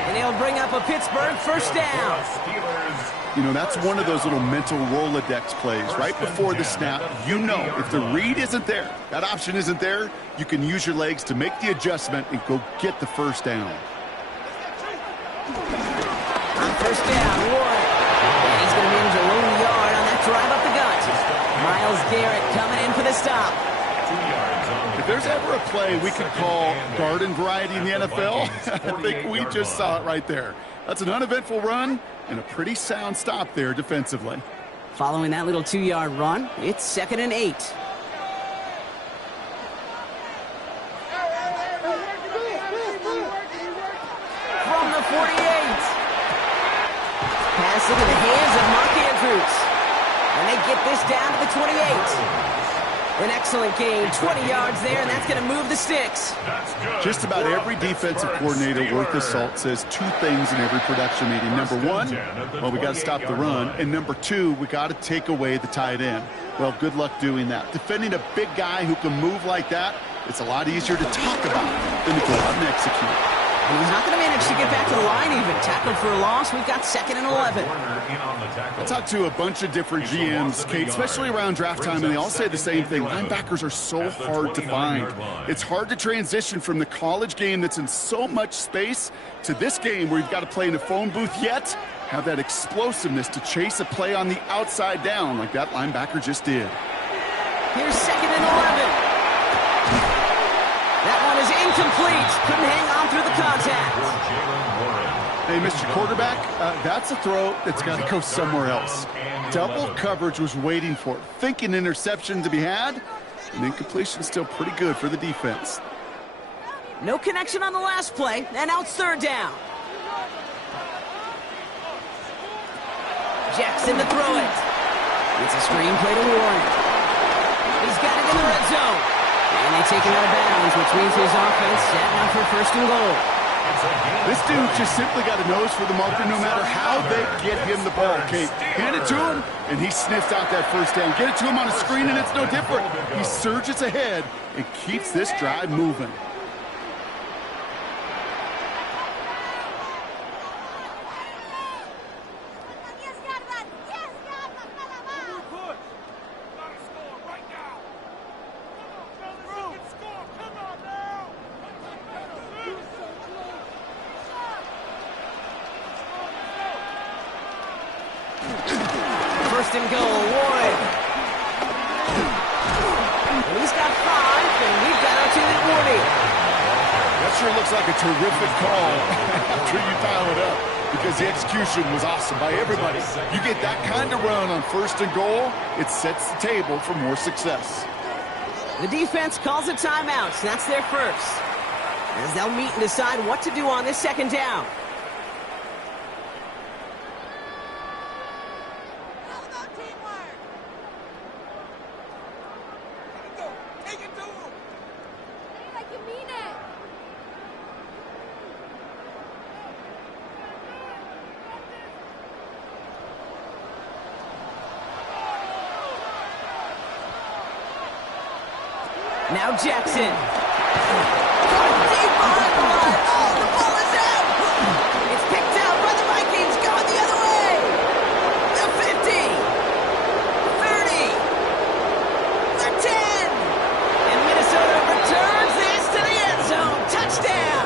And he'll bring up a Pittsburgh first down. You know, that's one of those little mental Rolodex plays. Right before the snap, you know if the read isn't there, that option isn't there, you can use your legs to make the adjustment and go get the first down. On first down, Warren. And he's going to manage a lone yard on that drive up the gut. Myles Garrett coming in for the stop. If there's ever a play we could call garden variety in the NFL, I think we just saw it right there. That's an uneventful run and a pretty sound stop there defensively. Following that little 2-yard run, it's 2nd and 8. From the 48. Pass into the hands of Mark Andrews. And they get this down to the 28. An excellent gain, 20 yards there, and that's going to move the sticks. Just about every defensive coordinator worth his salt says 2 things in every production meeting. Number 1, well, we got to stop the run. And number 2, we got to take away the tight end. Well, good luck doing that. Defending a big guy who can move like that, it's a lot easier to talk about than to go out and execute. And he's not going to manage to get back to the line even. Tackled for a loss. We've got 2nd and 11. I talked to a bunch of different GMs, Kate, especially around draft time, and they all say the same thing. Linebackers are so hard to find. It's hard to transition from the college game that's in so much space to this game where you've got to play in a phone booth yet have that explosiveness to chase a play on the outside down like that linebacker just did. Here's 2nd and 11. That one is incomplete. Couldn't hang on through the contact. Hey, Mr. Quarterback, that's a throw that's got to go somewhere else. Double coverage was waiting for it. Thinking interception to be had, and incompletion still pretty good for the defense. No connection on the last play, and now it's 3rd down. Jackson to throw it. It's a screen play to Warren. He's got it in the red zone. And they take him out of bounds, which means his offense setting up for 1st and goal. This dude just simply got a nose for the marker no matter how they get him the ball, Kate. Hand it to him, and he sniffs out that first down. Get it to him on a screen, and it's no different. He surges ahead and keeps this drive moving. He's got 5, and we've got our 2-minute warning. That sure looks like a terrific call after you dial it up, because the execution was awesome by everybody. You get that kind of run on 1st and goal, it sets the table for more success. The defense calls a timeout. So that's their first. As they'll meet and decide what to do on this 2nd down. Now Jackson. Deep behind the line. Oh, the ball is out. It's picked out by the Vikings. Going the other way. The 50. 30. The 10. And Minnesota returns this to the end zone. Touchdown.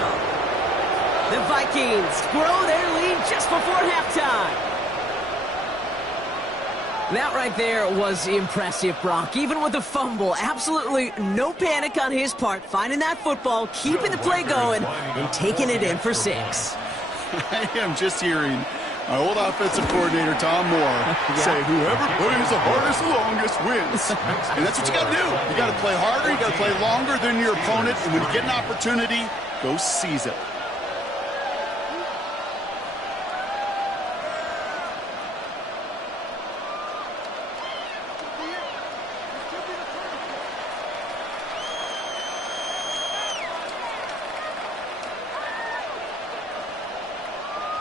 The Vikings grow their lead just before halftime. That right there was impressive, Brock. Even with the fumble, absolutely no panic on his part. Finding that football, keeping the play going, and taking it in for 6. I am just hearing my old offensive coordinator, Tom Moore, say, whoever plays the hardest longest wins. And that's what you got to do. You got to play harder. You got to play longer than your opponent. And when you get an opportunity, go seize it.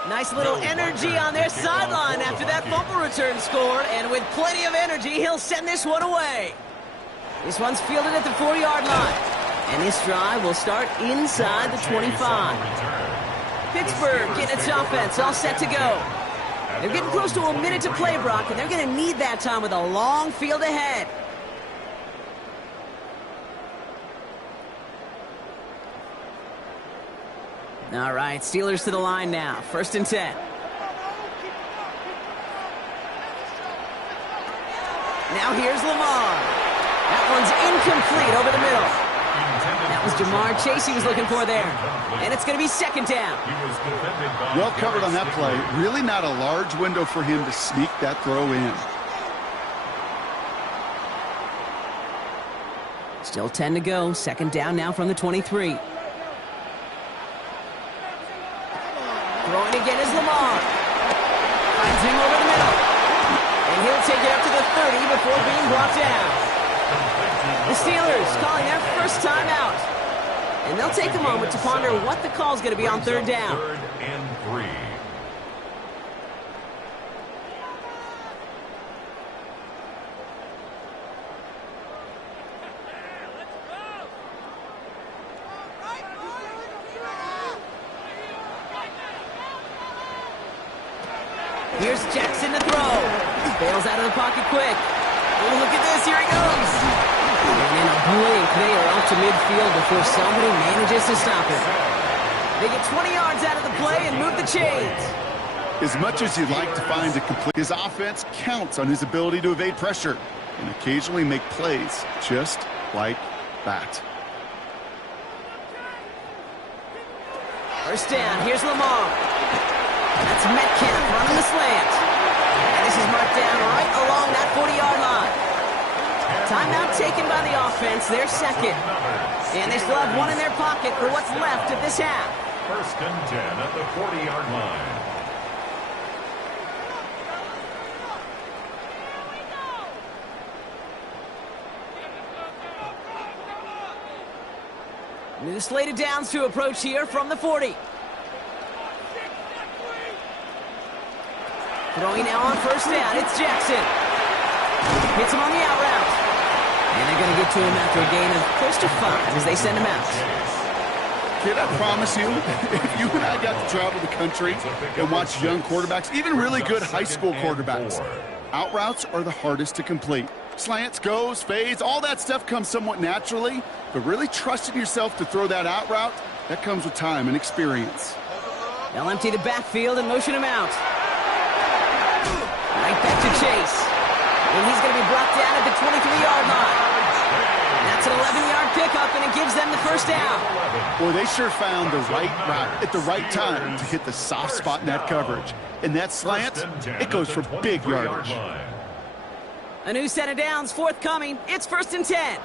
Nice little energy on their sideline after that fumble return score, and with plenty of energy, he'll send this one away. This one's fielded at the 4-yard line, and this drive will start inside the 25. Pittsburgh getting its offense all set to go. They're getting close to a minute to play, Brock, and they're going to need that time with a long field ahead. All right, Steelers to the line now. 1st and 10. Now here's Lamar. That one's incomplete over the middle. That was Jamar Chase he was looking for there. And it's going to be 2nd down. Well covered on that play. Really not a large window for him to sneak that throw in. Still 10 to go. 2nd down now from the 23. Throwing again is Lamar. Finds him over the middle. And he'll take it up to the 30 before being brought down. The Steelers calling their first time out. And they'll take a moment to ponder what the call is going to be on 3rd down. 3rd and 3. Here's Jackson to throw. Bails out of the pocket quick. Oh, look at this. Here he goes. And in a blink, they are off to midfield before somebody manages to stop him. They get 20 yards out of the play and move the chains. As much as you'd like to find a complete, his offense counts on his ability to evade pressure and occasionally make plays just like that. 1st down. Here's Lamar. That's Metcalf running the slant. And this is marked down right along that 40-yard line. Timeout taken by the offense, their 2nd. And they still have one in their pocket for what's left of this half. 1st and 10 at the 40-yard line. New slate of downs to approach here from the 40. Throwing now on 1st down, it's Jackson. Hits him on the out route. And they're going to get to him after a gain of close to 5 as they send him out. Kid, I promise you, if you and I got to travel the country and watch young quarterbacks, even really good high school quarterbacks, out routes are the hardest to complete. Slants, goes, fades, all that stuff comes somewhat naturally, but really trusting yourself to throw that out route, that comes with time and experience. They'll empty the backfield and motion him out. Right back to Chase. And he's going to be brought down at the 23-yard line. That's an 11-yard pickup, and it gives them the first down. Boy, they sure found the right route at the right time to hit the soft spot in that coverage. And that slant, it goes for big yardage. A new set of downs forthcoming. It's 1st and 10.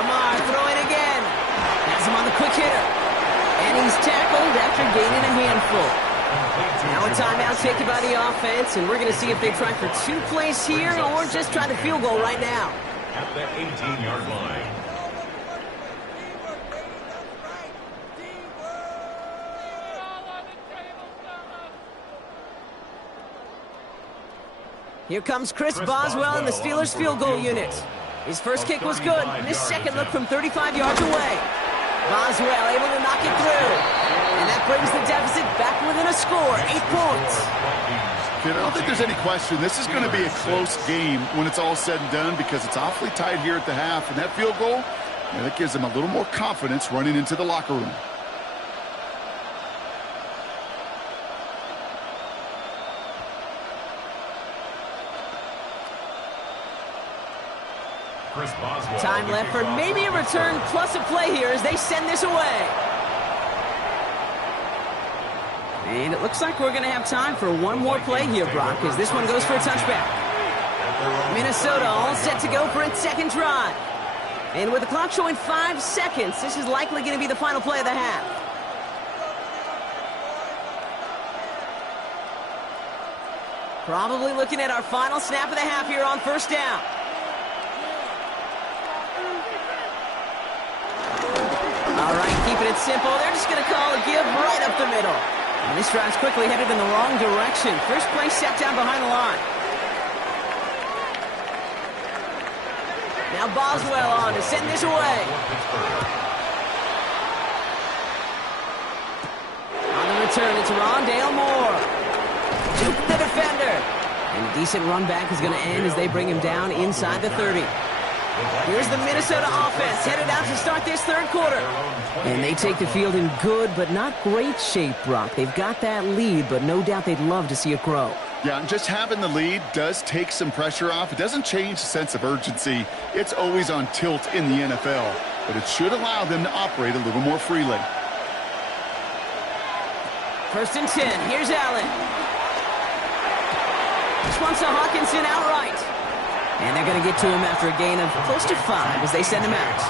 Lamar throwing again. Has him on the quick hitter. And he's tackled after gaining a handful. Now a timeout taken by the offense, and we're going to see if they try for 2 plays here or just try the field goal right now. At the 18-yard line. Here comes Chris Boswell in the Steelers field goal unit. His first kick was good, and his second looked from 35 yards away. Boswell able to knock it through. And that brings the deficit back within a score, 8 points. I don't think there's any question. This is going to be a close game when it's all said and done because it's awfully tight here at the half. And that field goal, that gives them a little more confidence running into the locker room. Time left for maybe a return plus a play here as they send this away. And it looks like we're going to have time for one more play here, Brock, as this one goes for a touchback. Minnesota all set to go for its second drive. And with the clock showing 5 seconds, this is likely going to be the final play of the half. Probably looking at our final snap of the half here on 1st down. All right, keeping it simple. They're just going to call a give right up the middle. And this drive's quickly headed in the wrong direction. First play set down behind the line. Now Boswell on to send this away. On the return, it's Rondale Moore. Juke the defender. And a decent run back is going to end as they bring him down inside the 30. Here's the Minnesota offense headed out to start this 3rd quarter. And they take the field in good but not great shape, Brock. They've got that lead, but no doubt they'd love to see it grow. Yeah, and just having the lead does take some pressure off. It doesn't change the sense of urgency. It's always on tilt in the NFL, but it should allow them to operate a little more freely. 1st and 10. Here's Allen. This one's to Hawkinson outright. And they're going to get to him after a gain of close to 5 as they send him out.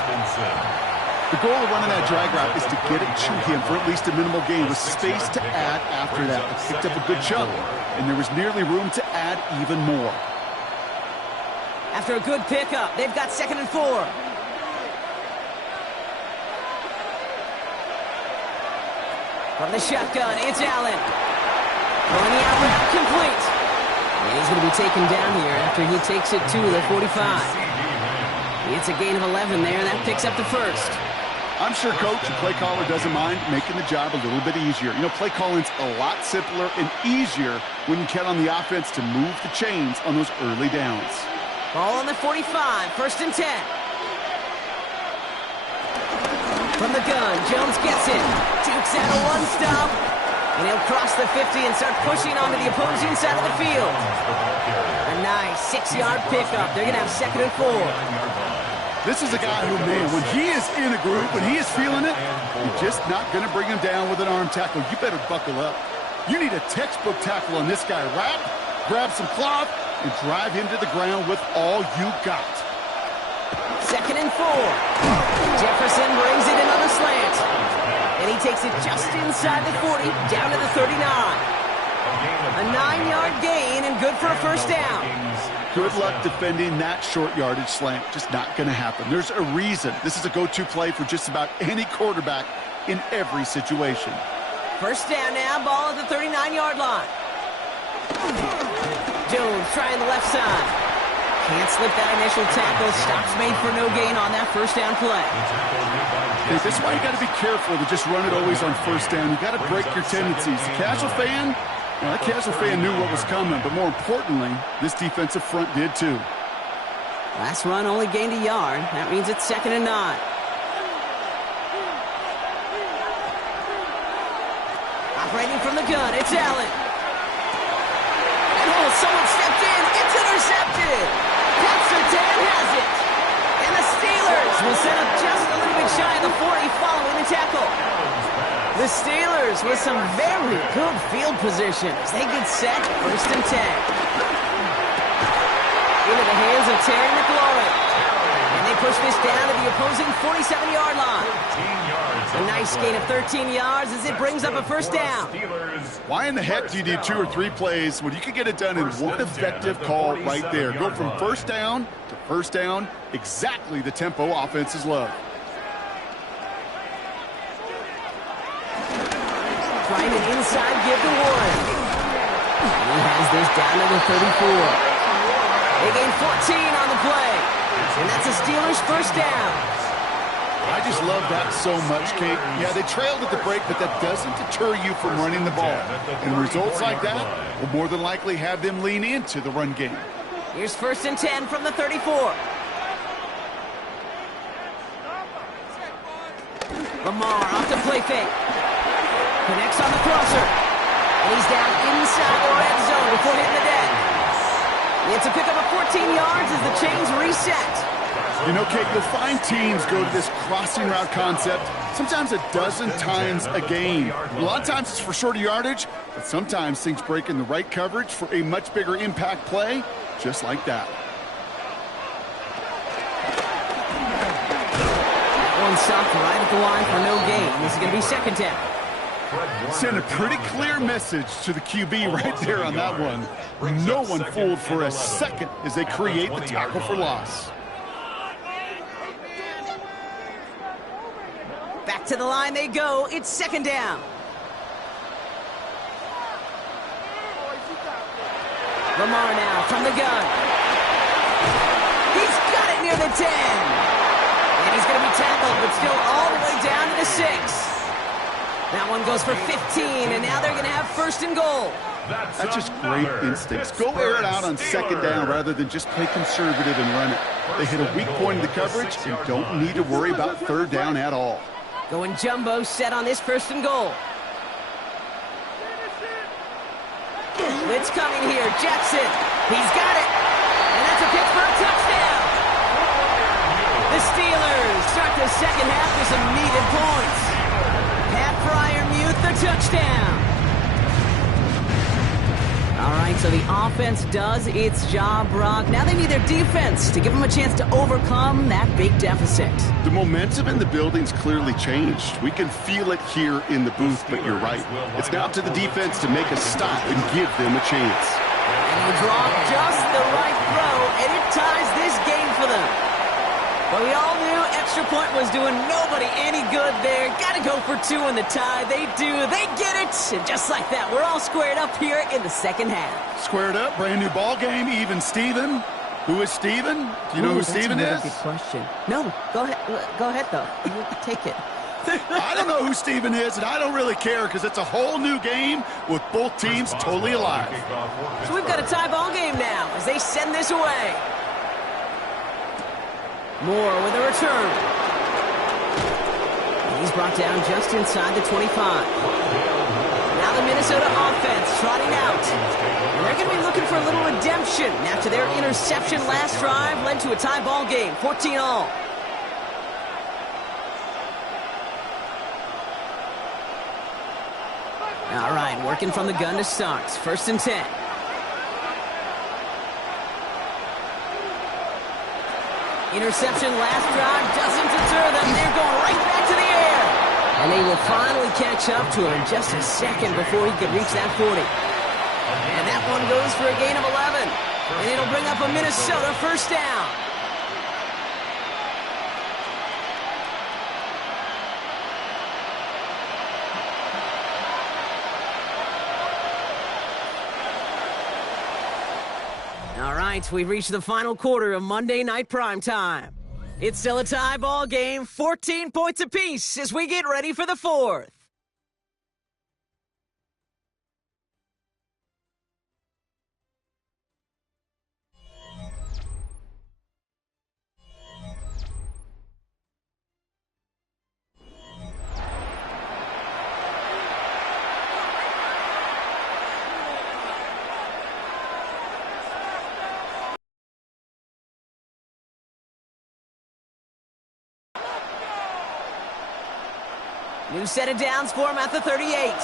The goal of running that drag route is to get it to him for at least a minimal gain with space to add after that. They picked up a good chunk, and there was nearly room to add even more. After a good pickup, they've got 2nd and 4. From the shotgun, it's Allen. Throwing the out route complete. And he's going to be taken down here after he takes it to the 45. It's a gain of 11 there, and that picks up the first. I'm sure coach and play caller doesn't mind making the job a little bit easier. You know, play calling's a lot simpler and easier when you count on the offense to move the chains on those early downs. Ball on the 45, 1st and 10. From the gun, Jones gets it. Jukes out a one-stop. And he'll cross the 50 and start pushing onto the opposing side of the field. A nice 6-yard pickup. They're going to have 2nd and 4. This is a guy who, man, when he is in a group, when he is feeling it, you're just not going to bring him down with an arm tackle. You better buckle up. You need a textbook tackle on this guy. Wrap, grab some cloth, and drive him to the ground with all you got. 2nd and 4. Jefferson brings it in on a slant. And he takes it just inside the 40, down to the 39. A 9-yard gain and good for a 1st down. Good luck defending that short yardage slant. Just not going to happen. There's a reason. This is a go-to play for just about any quarterback in every situation. 1st down now, ball at the 39-yard line. Jones trying the left side. Can't slip that initial tackle. Stops made for no gain on that 1st down play. Hey, this is why you got to be careful to just run it always on 1st down. You got to break your tendencies. The casual fan, well, that casual fan knew what was coming, but more importantly, this defensive front did too. Last run only gained a yard. That means it's 2nd and 9. Operating from the gun, it's Allen. And someone stepped in. It's intercepted. Pat Surtain has it. will set up just a little bit shy of the 40 following the tackle. The Steelers with some very good field position as they get set, 1st and 10. Into the hands of Terry McLaurin. And they push this down to the opposing 47-yard line. A nice gain of 13 yards as it brings up a 1st down. Why in the heck do you need 2 or 3 plays when you can get it done in one effective call right there? Go from 1st down to 1st down, exactly the tempo offenses love. Trying an inside give to Warren. And he has this down to the 34. They gain 14 on the play. And that's a Steelers 1st down. I just love that so much, Kate. Yeah, they trailed at the break, but that doesn't deter you from running the ball. And results like that will more than likely have them lean into the run game. Here's 1st and 10 from the 34. Lamar off the play fake. Connects on the crosser. And he's down inside the red zone before hitting the deck. It's a pickup of 14 yards as the chains reset. You know, Kate, you'll find teams go to this crossing route concept sometimes a dozen times a game. A lot of times it's for shorter yardage, but sometimes things break in the right coverage for a much bigger impact play, just like that. That one stopped right at the line for no gain. This is going to be 2nd down. Send a pretty clear message to the QB right there on that one. No one fooled for a second as they create the tackle for loss. Back to the line they go. It's 2nd down. Lamar now from the gun. He's got it near the 10. And he's going to be tackled, but still all the way down to the 6. That one goes for 15, and now they're going to have 1st and goal. That's just great instincts. Go air it out on 2nd down rather than just play conservative and run it. They hit a weak point in the coverage and don't need to worry about 3rd down at all. Going jumbo set on this 1st and goal. Blitz coming here. Jackson. He's got it. And that's a pick for a touchdown. The Steelers start the 2nd half with some needed points. Pat Freiermuth, the touchdown. All right, so the offense does its job, Brock. Now they need their defense to give them a chance to overcome that big deficit. The momentum in the building's clearly changed. We can feel it here in the booth, but you're right. It's now up to the defense to make a stop and give them a chance. And he dropped just the right throw, and it ties this game for them. But we all knew extra point was doing nobody any good there. Got to go for 2 in the tie. They do. They get it. And just like that, we're all squared up here in the 2nd half. Squared up, brand new ball game, even Steven. Who is Steven? Do you know who Steven is? That's a good question. No, go ahead. Go ahead, though. You take it. I don't know who Steven is, and I don't really care because it's a whole new game with both teams totally alive. So we've got a tie ball game now as they send this away. Moore with a return. He's brought down just inside the 25. Now the Minnesota offense trotting out. And they're going to be looking for a little redemption after their interception last drive led to a tie ball game, 14-all. All right, working from the gun to start. 1st and 10. Interception last drive doesn't deter them. They're going right back to the air. And they will finally catch up to him in just a second before he could reach that 40. And that one goes for a gain of 11. And it'll bring up a Minnesota 1st down. All right, we've reached the final quarter of Monday Night Primetime. It's still a tie ball game, 14 points apiece as we get ready for the 4th. New set of downs for him at the 38.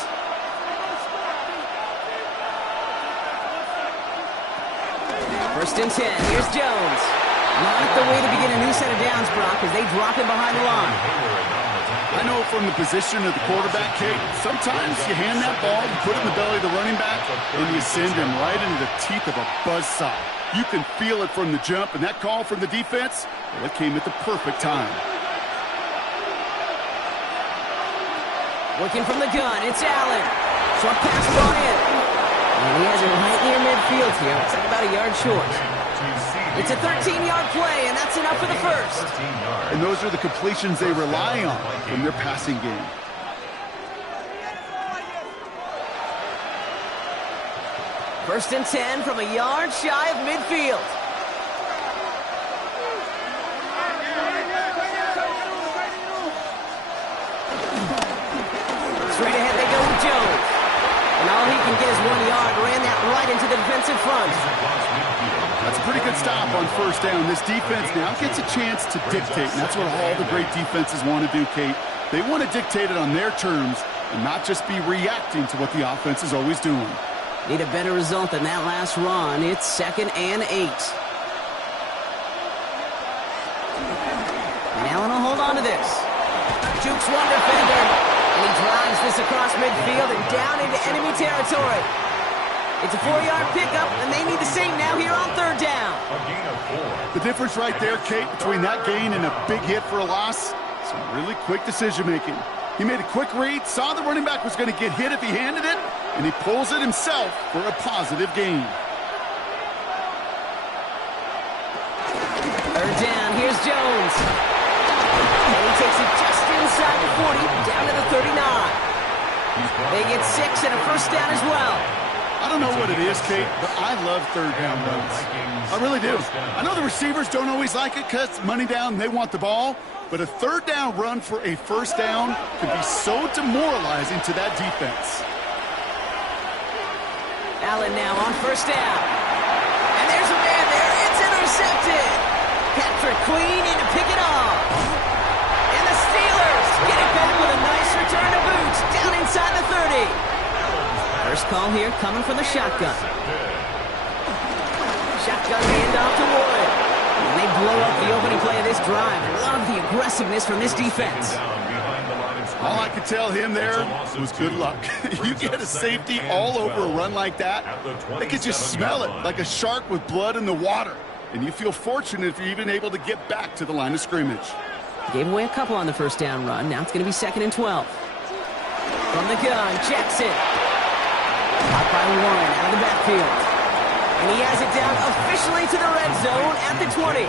First and 10. Here's Jones. Not the way to begin a new set of downs, Brock, as they drop him behind the line. I know from the position of the quarterback, Kate, sometimes you hand that ball, you put it in the belly of the running back, and you send him right into the teeth of a buzzsaw. You can feel it from the jump, and that call from the defense, well, it came at the perfect time. Working from the gun, it's Allen. Short pass brought in. And he has it right near midfield here. It's like about a yard short. It's a 13-yard play, and that's enough for the first. And those are the completions they rely on from their passing game. First and 10 from a yard shy of midfield. Straight ahead they go with Jones. And all he can get is 1 yard. Ran that right into the defensive front. That's a pretty good stop on first down. This defense now gets a chance to dictate, and that's what all the great defenses want to do, Kate. They want to dictate it on their terms and not just be reacting to what the offense is always doing. Need a better result than that last run. It's 2nd and 8. And Allen will hold on to this. Jukes one defender. And he drives this across midfield and down into enemy territory. It's a 4-yard pickup, and they need the same now here on 3rd down. The difference right there, Kate, between that gain and a big hit for a loss, some really quick decision-making. He made a quick read, saw the running back was going to get hit if he handed it, and he pulls it himself for a positive gain. 3rd down, here's Jones. And he takes it just inside the 40, down to the 39. They get 6 and a first down as well. I don't know what it is, Kate, but I love 3rd down runs. I really do. I know the receivers don't always like it because money down, they want the ball, but a 3rd down run for a first down can be so demoralizing to that defense. Allen now on first down. And there's a man there. It's intercepted. Patrick Queen in to pick it off. And the Steelers get it back with a nice return to boot down inside the 30. First call here coming from the shotgun. Shotgun handoff to Wood. And they blow up the opening play of this drive. I love the aggressiveness from this defense. All I could tell him there was good luck. You get a safety all over a run like that, they could just smell it like a shark with blood in the water. And you feel fortunate if you're even able to get back to the line of scrimmage. Gave away a couple on the first down run. Now it's going to be 2nd and 12. From the gun, Jackson. Caught by Warren out of the backfield. And he has it down officially to the red zone at the 20.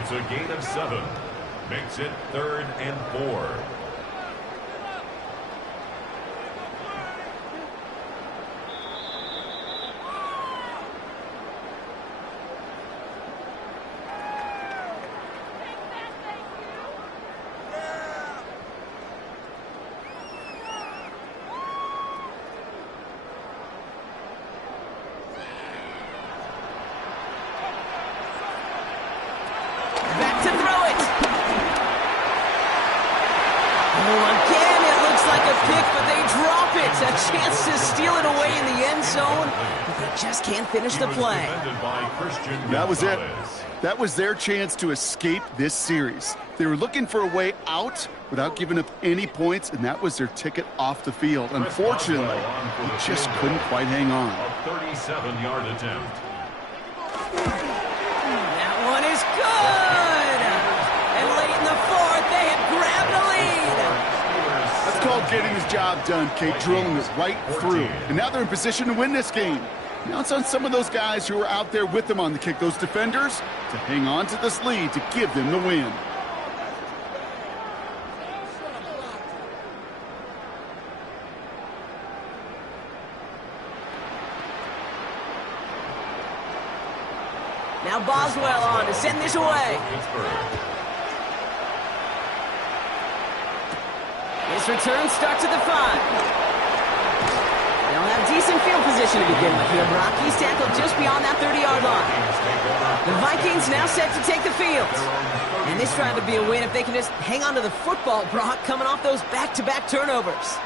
It's a gain of 7. Makes it 3rd and 4. A chance to steal it away in the end zone, but they just can't finish the play. That was it. That was their chance to escape this series. They were looking for a way out without giving up any points, and that was their ticket off the field. Unfortunately, they just couldn't quite hang on. A 37-yard attempt. That one is good! And late in the 4th, they have grabbed a lead. That's called getting his job done, Kate, drilling it right through. And now they're in position to win this game. Now it's on some of those guys who are out there with them on the kick, those defenders, to hang on to this lead to give them the win. Now Boswell on to send this away. This return starts at the 5. They'll have decent field position. position to begin with here, Brock. He's tackled just beyond that 30-yard line. The Vikings now set to take the field. And this tried to be a win if they can just hang on to the football, Brock, coming off those back-to-back turnovers.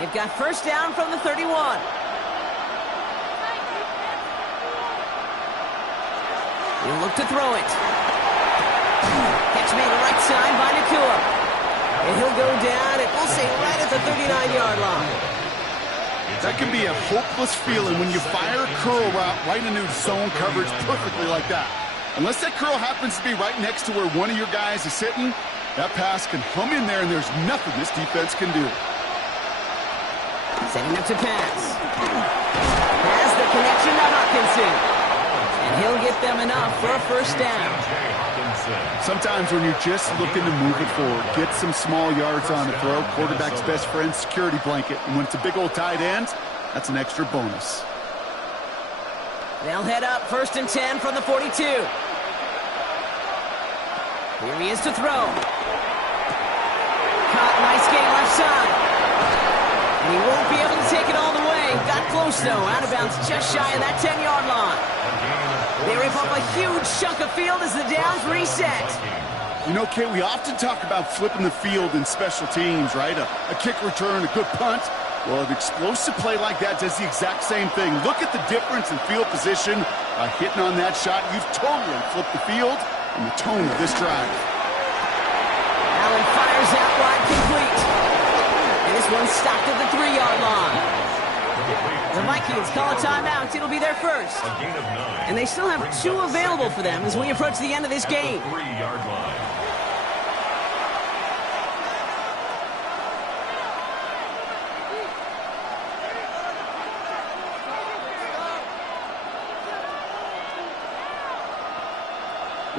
They've got first down from the 31. He'll look to throw it. Catch made right side by Nacua. And he'll go down, and we'll say right at the 39-yard line. That can be a hopeless feeling when you fire a curl route right into zone coverage perfectly like that. Unless that curl happens to be right next to where one of your guys is sitting, that pass can hum in there, and there's nothing this defense can do. Setting up to pass. Has the connection to Hockenson. And he'll get them enough for a first down. Sometimes when you're just looking to move it forward, get some small yards on the throw, quarterback's best friend, security blanket. And when it's a big old tight end, that's an extra bonus. They'll head up first and 10 from the 42. Here he is to throw. Caught, nice gain left side. And he won't be able to take it all the way. Got close, though. Out of bounds just shy of that 10-yard line. They rip up a huge chunk of field as the downs reset. You know, Kate, we often talk about flipping the field in special teams, right? A kick return, a good punt. Well, an explosive play like that does the exact same thing. Look at the difference in field position. By hitting on that shot, you've totally flipped the field and the tone of this drive. Allen fires out wide, complete. And this one's stopped at the 3-yard line. The Vikings call a timeout. It'll be their first. And they still have 2 available for them as we approach the end of this game. 3-yard line.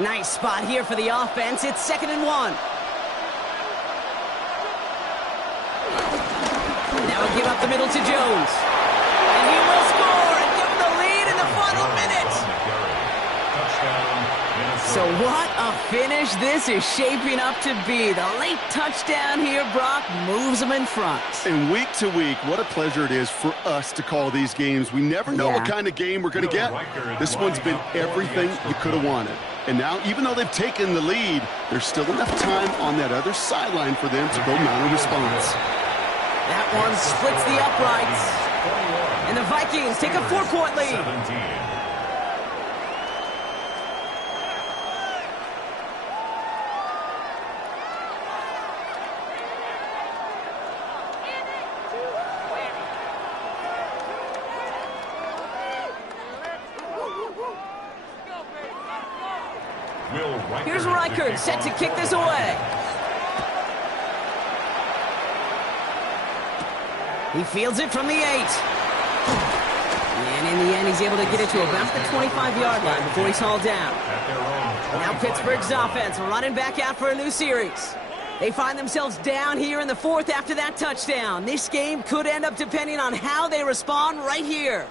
Nice spot here for the offense. It's 2nd and 1. Now we'll give up the middle to Jones. And he will score and give them the lead in the final minute. So what a finish this is shaping up to be. The late touchdown here, Brock, moves them in front. And week to week, what a pleasure it is for us to call these games. We never know what kind of game we're going to get. This one's been everything you could have wanted. And now, even though they've taken the lead, there's still enough time on that other sideline for them to go mount a response. That one splits the uprights. And the Vikings take a 4-point lead. 17. Here's Reichard set to kick this away. He fields it from the 8. And in the end, he's able to get it to about the 25-yard line before he's hauled down. Now Pittsburgh's offense running back out for a new series. They find themselves down here in the 4th after that touchdown. This game could end up depending on how they respond right here.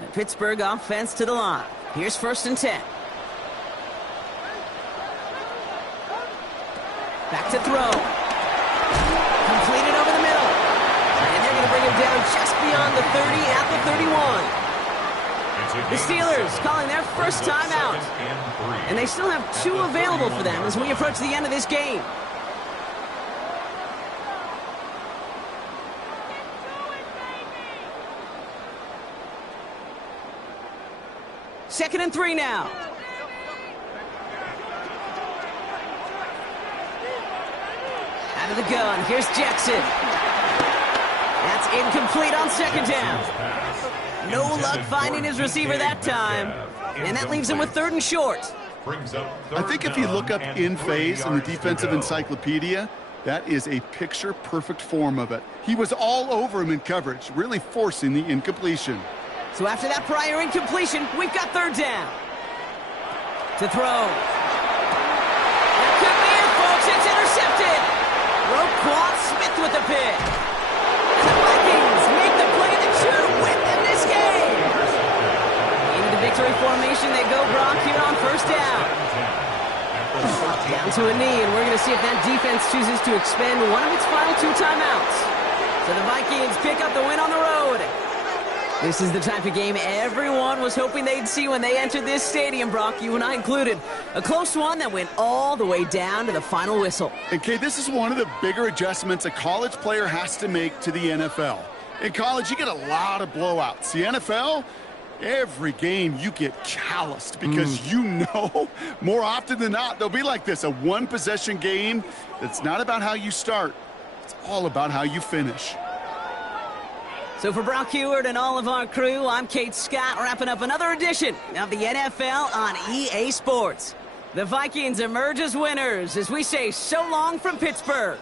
The Pittsburgh offense to the line. Here's 1st and 10. Back to throw. Completed over the middle. And they're going to bring him down just beyond the 30 at the 31. The Steelers calling their first timeout. And they still have 2 available for them as we approach the end of this game. Second and 3 now. Out of the gun. Here's Jackson. That's incomplete on 2nd down. No luck finding his receiver that time. And that leaves him with 3rd and short. I think if you look up in phase in the defensive encyclopedia, that is a picture-perfect form of it. He was all over him in coverage, really forcing the incompletion. So after that prior incompletion, we've got 3rd down. To throw. That could be it, folks. It's intercepted. Roquan Smith with the pick. And the Vikings make the play to 2 within this game. Into the victory formation they go, Brock, here on 1st down. Down to a knee, and we're going to see if that defense chooses to expend one of its final 2 timeouts. So the Vikings pick up the win on the road. This is the type of game everyone was hoping they'd see when they entered this stadium, Brock, you and I included. A close one that went all the way down to the final whistle. And, Kate, this is one of the bigger adjustments a college player has to make to the NFL. In college, you get a lot of blowouts. The NFL, every game you get calloused because you know more often than not they'll be like this, a one-possession game that's not about how you start. It's all about how you finish. So for Brock Huard and all of our crew, I'm Kate Scott, wrapping up another edition of the NFL on EA Sports. The Vikings emerge as winners as we say so long from Pittsburgh.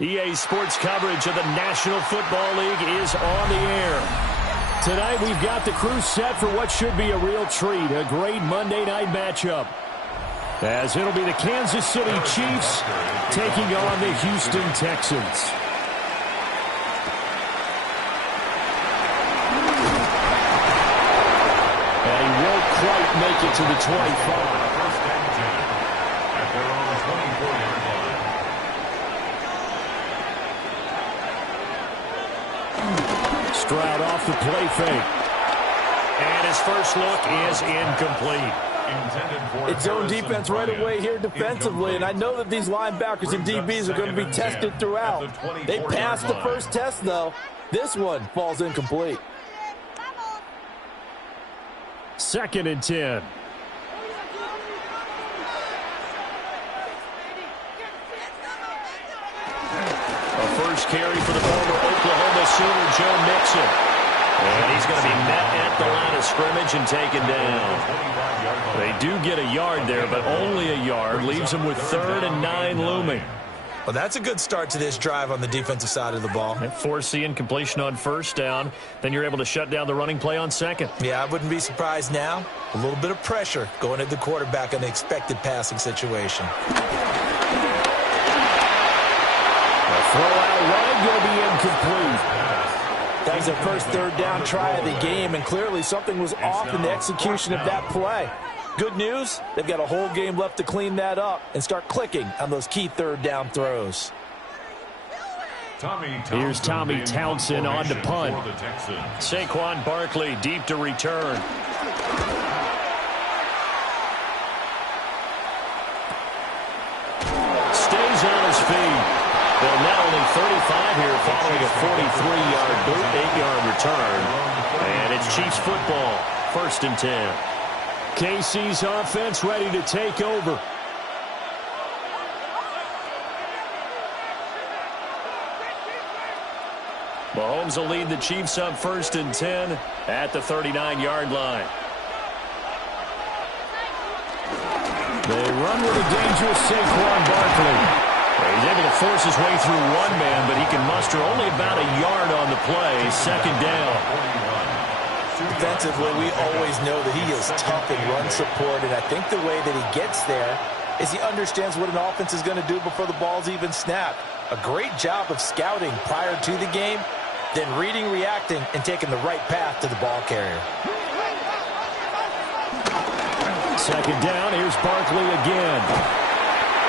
EA Sports coverage of the National Football League is on the air. Tonight we've got the crew set for what should be a real treat, a great Monday night matchup. As it'll be the Kansas City Chiefs taking on the Houston Texans. And he won't quite make it to the 25. First and 10 at their own 24-yard line. Stroud off the play fake. And his first look is incomplete. It's zone defense right away here defensively, and I know that these linebackers and DBs are going to be tested throughout. They passed the first test, though. This one falls incomplete. 2nd and 10. A first carry for the former Oklahoma Sooner, Joe Mixon. And he's going to be met at the line of scrimmage and taken down. They do get a yard there, but only a yard. Leaves them with 3rd and 9 looming. Well, that's a good start to this drive on the defensive side of the ball. And force the incompletion on first down. Then you're able to shut down the running play on second. Yeah, I wouldn't be surprised now. A little bit of pressure going at the quarterback in the expected passing situation. A throw-out run going to be incomplete. That was their first 3rd down try of the game, and clearly something was off in the execution of that play. Good news, they've got a whole game left to clean that up and start clicking on those key 3rd down throws. Here's Tommy Townsend on to punt. Saquon Barkley deep to return. Stays on his feet. They're now only 35 here following a 43-yard boot, 8-yard return. And it's Chiefs football, 1st and 10. KC's offense ready to take over. Mahomes will lead the Chiefs up 1st and 10 at the 39-yard line. They run with a dangerous Saquon Barkley. He's able to force his way through one man, but he can muster only about a yard on the play. 2nd down. Defensively, we always know that he is tough in run support, and I think the way that he gets there is he understands what an offense is going to do before the ball's even snapped. A great job of scouting prior to the game, then reading, reacting, and taking the right path to the ball carrier. 2nd down, here's Barkley again.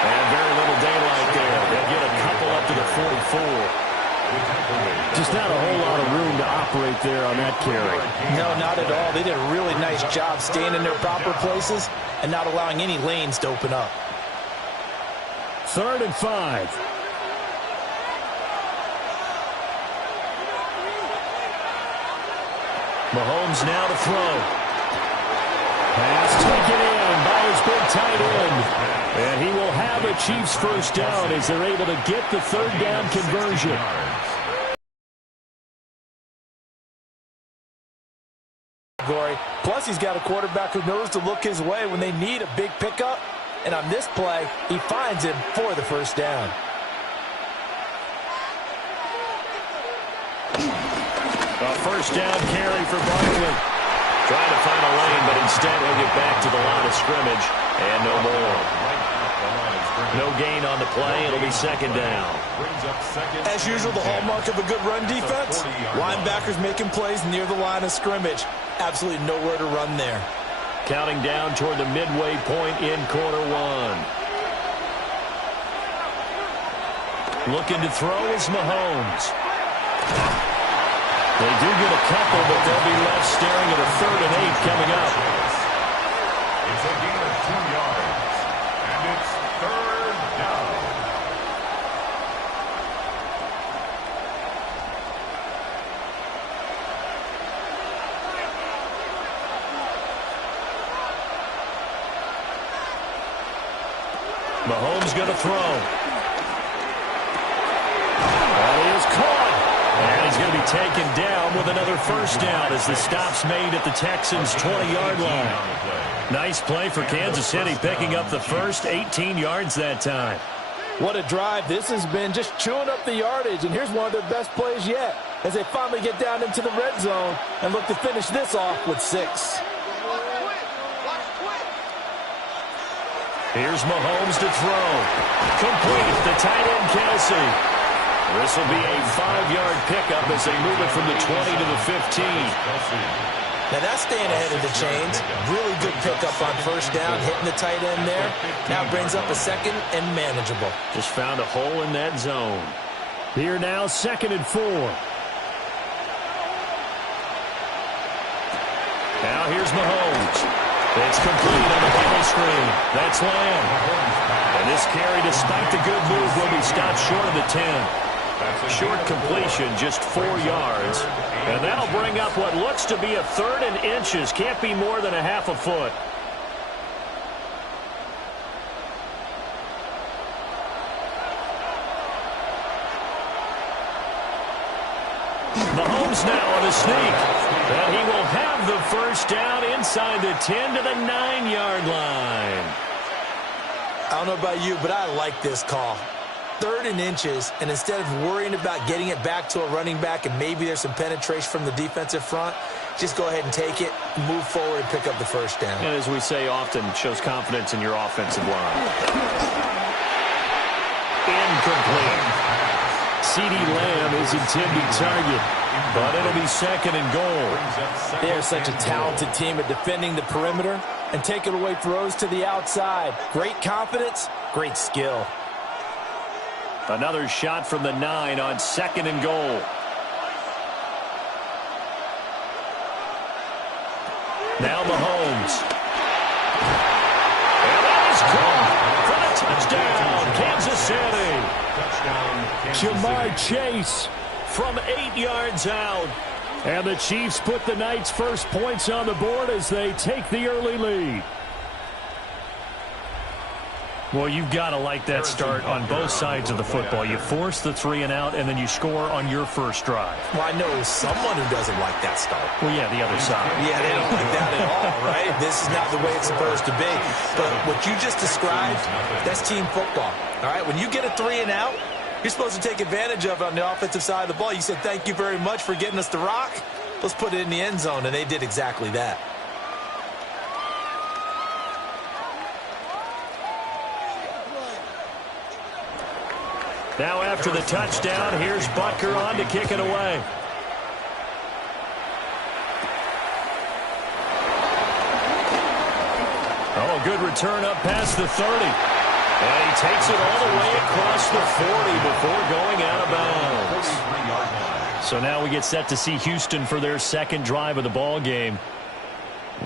And very little daylight there. They'll get a couple up to the 44. Just not a whole lot of room to operate there on that carry. No, not at all. They did a really nice job staying in their proper places and not allowing any lanes to open up. 3rd and 5. Mahomes now to throw. Pass taken in by his big tight end. And he will have a Chiefs first down as they're able to get the 3rd down conversion. Plus, he's got a quarterback who knows to look his way when they need a big pickup. And on this play, he finds him for the 1st down. A 1st down carry for Barkley. Trying to find a lane, but instead he'll get back to the line of scrimmage. And no more. No gain on the play. It'll be 2nd down. As usual, the hallmark of a good run defense, linebackers making plays near the line of scrimmage. Absolutely nowhere to run there. Counting down toward the midway point in quarter 1. Looking to throw is Mahomes. They do get a couple, but they'll be left staring at a 3rd and 8 coming up. It's a gain of 2 yards, and it's 3rd down. Mahomes going to throw. That is caught. And he's going to be taken down with another 1st down as the stop's made at the Texans' 20-yard line. Nice play for Kansas City, picking up the first 18 yards that time. What a drive this has been, just chewing up the yardage. And here's one of their best plays yet as they finally get down into the red zone and look to finish this off with 6. Here's Mahomes to throw. Complete, the tight end Kelsey. This will be a 5-yard pickup as they move it from the 20 to the 15. Now that's staying ahead of the chains. Really good pickup on first down, hitting the tight end there. Now brings up a second and manageable. Just found a hole in that zone. Here now, 2nd and 4. Now here's Mahomes. It's complete on the final screen. That's Lamb. And this carry, despite the good move, will be stopped short of the 10. Short completion, just 4 yards. And that'll bring up what looks to be a 3rd and inches. Can't be more than a half a foot. Mahomes now on the sneak. And he will have the first down inside the 10 to the 9-yard line. I don't know about you, but I like this call. 3rd and inches, and instead of worrying about getting it back to a running back and maybe there's some penetration from the defensive front, just go ahead and take it, move forward, and pick up the first down. And as we say often, it shows confidence in your offensive line. Incomplete. CeeDee Lamb is intended target, but it'll be 2nd and goal. They are such a talented team at defending the perimeter and taking away throws to the outside. Great confidence, great skill. Another shot from the 9 on 2nd and goal. Now Mahomes. And that is caught for the touchdown, Kansas City. Jamar Chase from 8 yards out. And the Chiefs put the Knights' first points on the board as they take the early lead. Well, you've got to like that start on both sides of the football. You force the 3 and out, and then you score on your first drive. Well, I know someone who doesn't like that start. Well, yeah, the other side. Yeah, they don't like that at all, right? This is not the way it's supposed to be. But what you just described, that's team football, all right? When you get a 3 and out, you're supposed to take advantage of it on the offensive side of the ball. You said, thank you very much for getting us the rock. Let's put it in the end zone, and they did exactly that. Now after the touchdown, here's Butker on to kick it away. Oh, good return up past the 30. And he takes it all the way across the 40 before going out of bounds. So now we get set to see Houston for their 2nd drive of the ball game.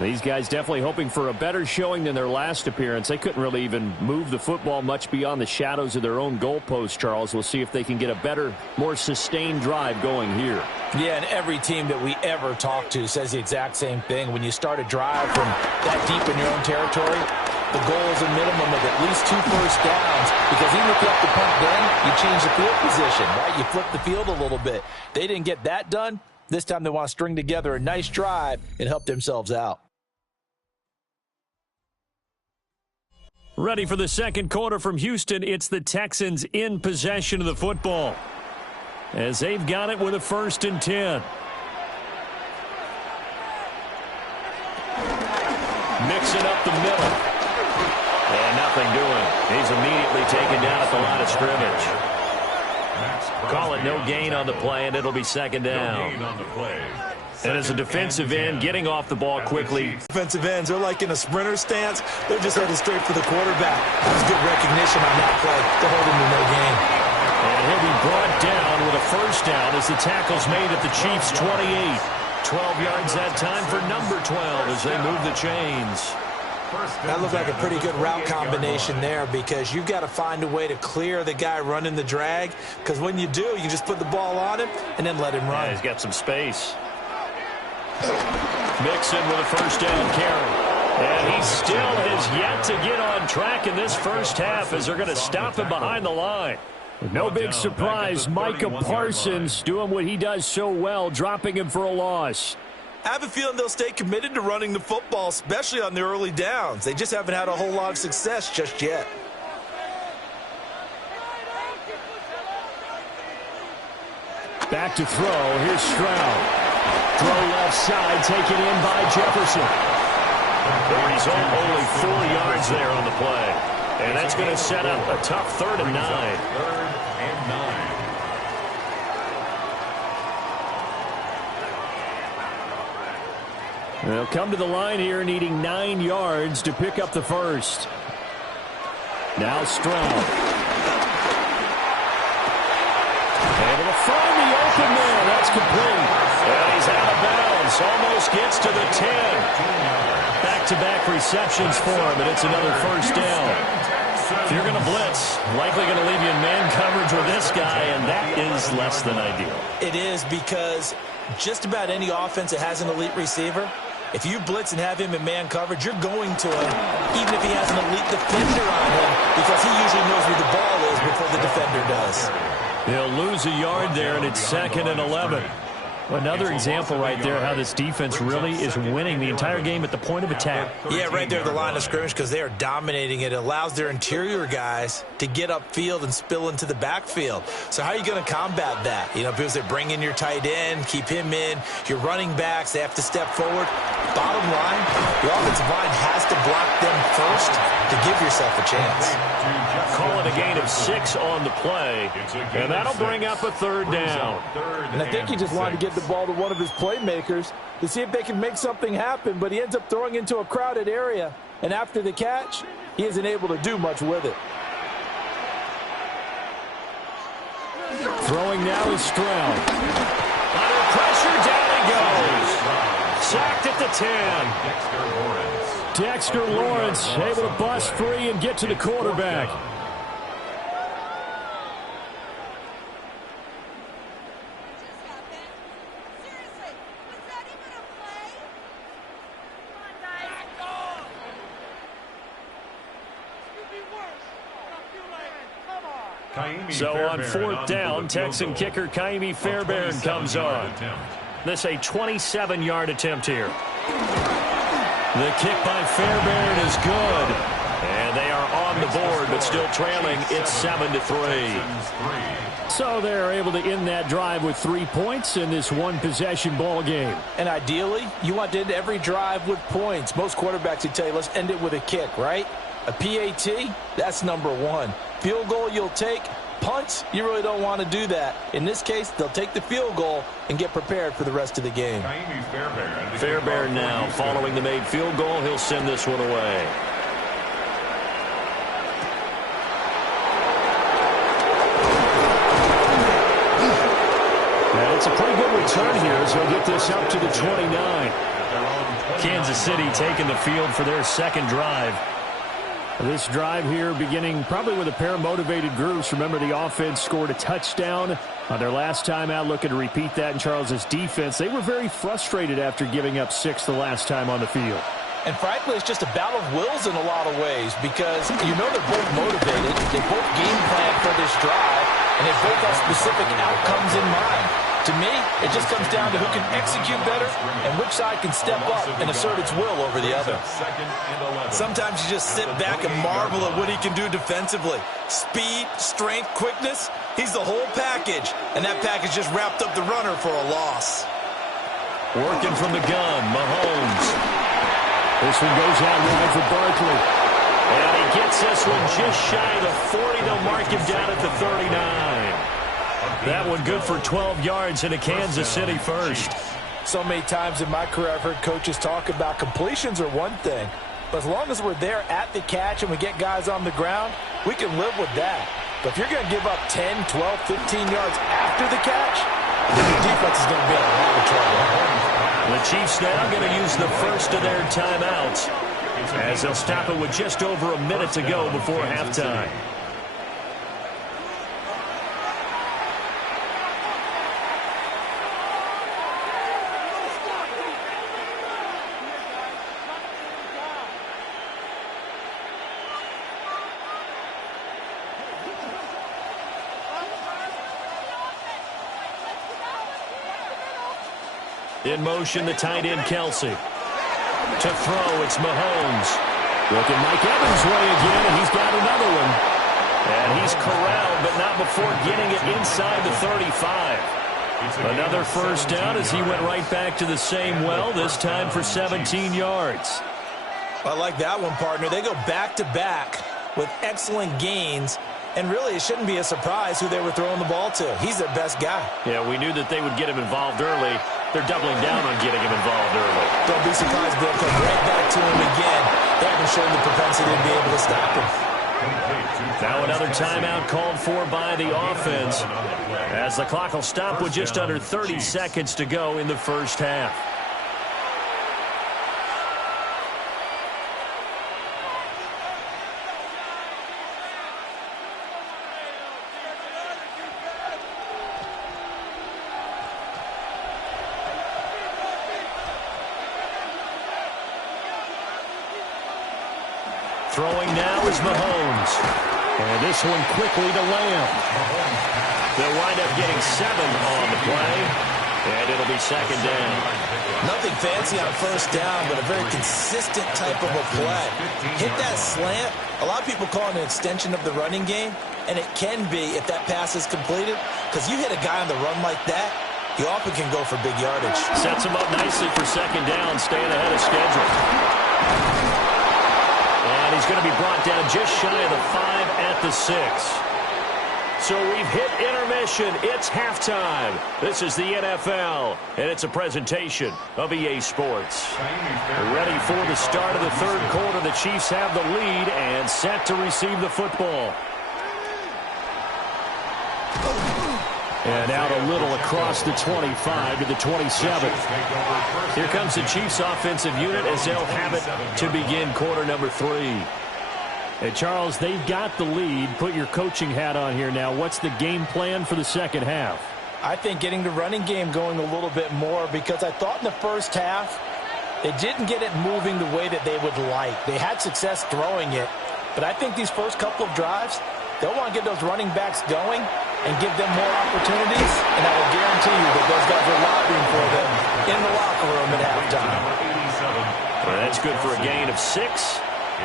These guys definitely hoping for a better showing than their last appearance. They couldn't really even move the football much beyond the shadows of their own goalpost, Charles. We'll see if they can get a better, more sustained drive going here. Yeah, and every team that we ever talk to says the exact same thing. When you start a drive from that deep in your own territory, the goal is a minimum of at least 2 first downs, because even if you have to punt then, you change the field position, right? You flip the field a little bit. They didn't get that done. This time they want to string together a nice drive and help themselves out. Ready for the 2nd quarter from Houston. It's the Texans in possession of the football as they've got it with a 1st and 10. Mixing up the middle. And nothing doing. He's immediately taken down at the line of scrimmage. Call it no gain on the play, and it'll be 2nd down. And as a defensive end, getting off the ball quickly. Defensive ends, they're like in a sprinter stance. They're just headed straight for the quarterback. That was good recognition on that play to hold him to no gain. And he'll be brought down with a 1st down as the tackle's made at the Chiefs' 28. 12 yards that time for number 12 as they move the chains. That looked like a pretty good route combination there, because you've got to find a way to clear the guy running the drag, because when you do, you just put the ball on him and then let him run. Yeah, he's got some space. Mixon with a 1st down carry. And he still has yet to get on track in this first half as they're going to stop him behind the line. No big surprise, Micah Parsons doing what he does so well, dropping him for a loss. I have a feeling they'll stay committed to running the football, especially on the early downs. They just haven't had a whole lot of success just yet. Back to throw. Here's Stroud. Throw left side, taken in by Jefferson. He's only 4 yards there on the play. And that's going to set up a tough 3rd and 9. 3rd and 9. They'll come to the line here needing 9 yards to pick up the first. Now Stroud. Able to find the open man. That's complete. And he's out of bounds. Almost gets to the 10. Back-to-back receptions for him, and it's another first down. If you're going to blitz, likely going to leave you in man coverage with this guy, and that is less than ideal. It is, because just about any offense that has an elite receiver, if you blitz and have him in man coverage, you're going to him, even if he has an elite defender on him, because he usually knows where the ball is before the defender does. He'll lose a yard there, and it's 2nd and 11. Another example right there how this defense really is winning the entire game at the point of attack. Yeah, right there at the line of scrimmage, because they are dominating it. It allows their interior guys to get upfield and spill into the backfield. So how are you going to combat that? You know, because they bring in your tight end, keep him in. Your running backs, they have to step forward. Bottom line, the offensive line has to block them first to give yourself a chance. Call it a gain of 6 on the play, and that'll bring up a 3rd down. And I think he just wanted to get the ball to one of his playmakers to see if they can make something happen, but he ends up throwing into a crowded area, and after the catch, he isn't able to do much with it. Throwing now is Stroud. Under pressure, down he goes. Sacked at the 10. Dexter Lawrence able to bust free and get to the quarterback. So on 4th down, Texan kicker Ka'imi Fairbairn comes on. This a 27-yard attempt here. The kick by Fairbairn is good. And they are on the board, but still trailing. It's 7-3. So they're able to end that drive with 3 points in this one-possession ball game. And ideally, you want to end every drive with points. Most quarterbacks would tell you, let's end it with a kick, right? A PAT, that's number 1. Field goal you'll take. Punts, you really don't want to do that. In this case, they'll take the field goal and get prepared for the rest of the game. Fairbairn now following the made field goal. He'll send this one away. And it's a pretty good return here as they'll get this up to the 29. Kansas City taking the field for their 2nd drive. This drive here beginning probably with a pair of motivated groups. Remember, the offense scored a touchdown on their last time out. Looking to repeat that in Charles' defense. They were very frustrated after giving up 6 the last time on the field. And frankly, it's just a battle of wills in a lot of ways, because you know they're both motivated. They both game plan for this drive, and they both have specific outcomes in mind. To me, it just comes down to who can execute better and which side can step up and assert its will over the other. Sometimes you just sit back and marvel at what he can do defensively. Speed, strength, quickness, he's the whole package. And that package just wrapped up the runner for a loss. Working from the gun, Mahomes. This one goes out wide for Barkley. And he gets this one just shy of the 40. They'll mark him down at the 39. That one good for 12 yards in a Kansas City first. So many times in my career I've heard coaches talk about completions are one thing, but as long as we're there at the catch and we get guys on the ground, we can live with that. But if you're going to give up 10, 12, 15 yards after the catch, then your defense is going to be in a lot of trouble. The Chiefs now going to use the first of their timeouts as they'll stop it with just over a minute to go before halftime. In motion, the tight end, Kelsey. To throw, it's Mahomes. Looking Mike Evans' way again, and he's got another one. And he's corralled, but not before getting it inside the 35. Another first down as he went right back to the same well, this time for 17 yards. I like that one, partner. They go back-to-back with excellent gains, and really it shouldn't be a surprise who they were throwing the ball to. He's their best guy. Yeah, we knew that they would get him involved early. They're doubling down on getting him involved early. Don't be surprised they'll come right back to him again. They haven't shown the propensity to be able to stop him. Now another timeout called for by the offense, as the clock will stop with just under 30 seconds to go in the first half. Throwing now is Mahomes. And this one quickly to Lamb. They'll wind up getting 7 on the play. And it'll be second down. Nothing fancy on first down, but a very consistent type of a play. Hit that slant. A lot of people call it an extension of the running game. And it can be if that pass is completed. Because you hit a guy on the run like that, you often can go for big yardage. Sets him up nicely for second down, staying ahead of schedule. And he's going to be brought down just shy of the 5 at the 6. So we've hit intermission. It's halftime. This is the NFL, and it's a presentation of EA Sports. Ready for the start of the third quarter. The Chiefs have the lead and set to receive the football. And out a little across the 25 to the 27. Here comes the Chiefs offensive unit as they'll have it to begin quarter number 3. And Charles, they've got the lead. Put your coaching hat on here now. What's the game plan for the second half? I think getting the running game going a little bit more, because I thought in the first half they didn't get it moving the way that they would like. They had success throwing it, but I think these first couple of drives, they'll want to get those running backs going and give them more opportunities, and I will guarantee you that those guys are lobbying for them in the locker room at halftime. Well, that's good for a gain of 6,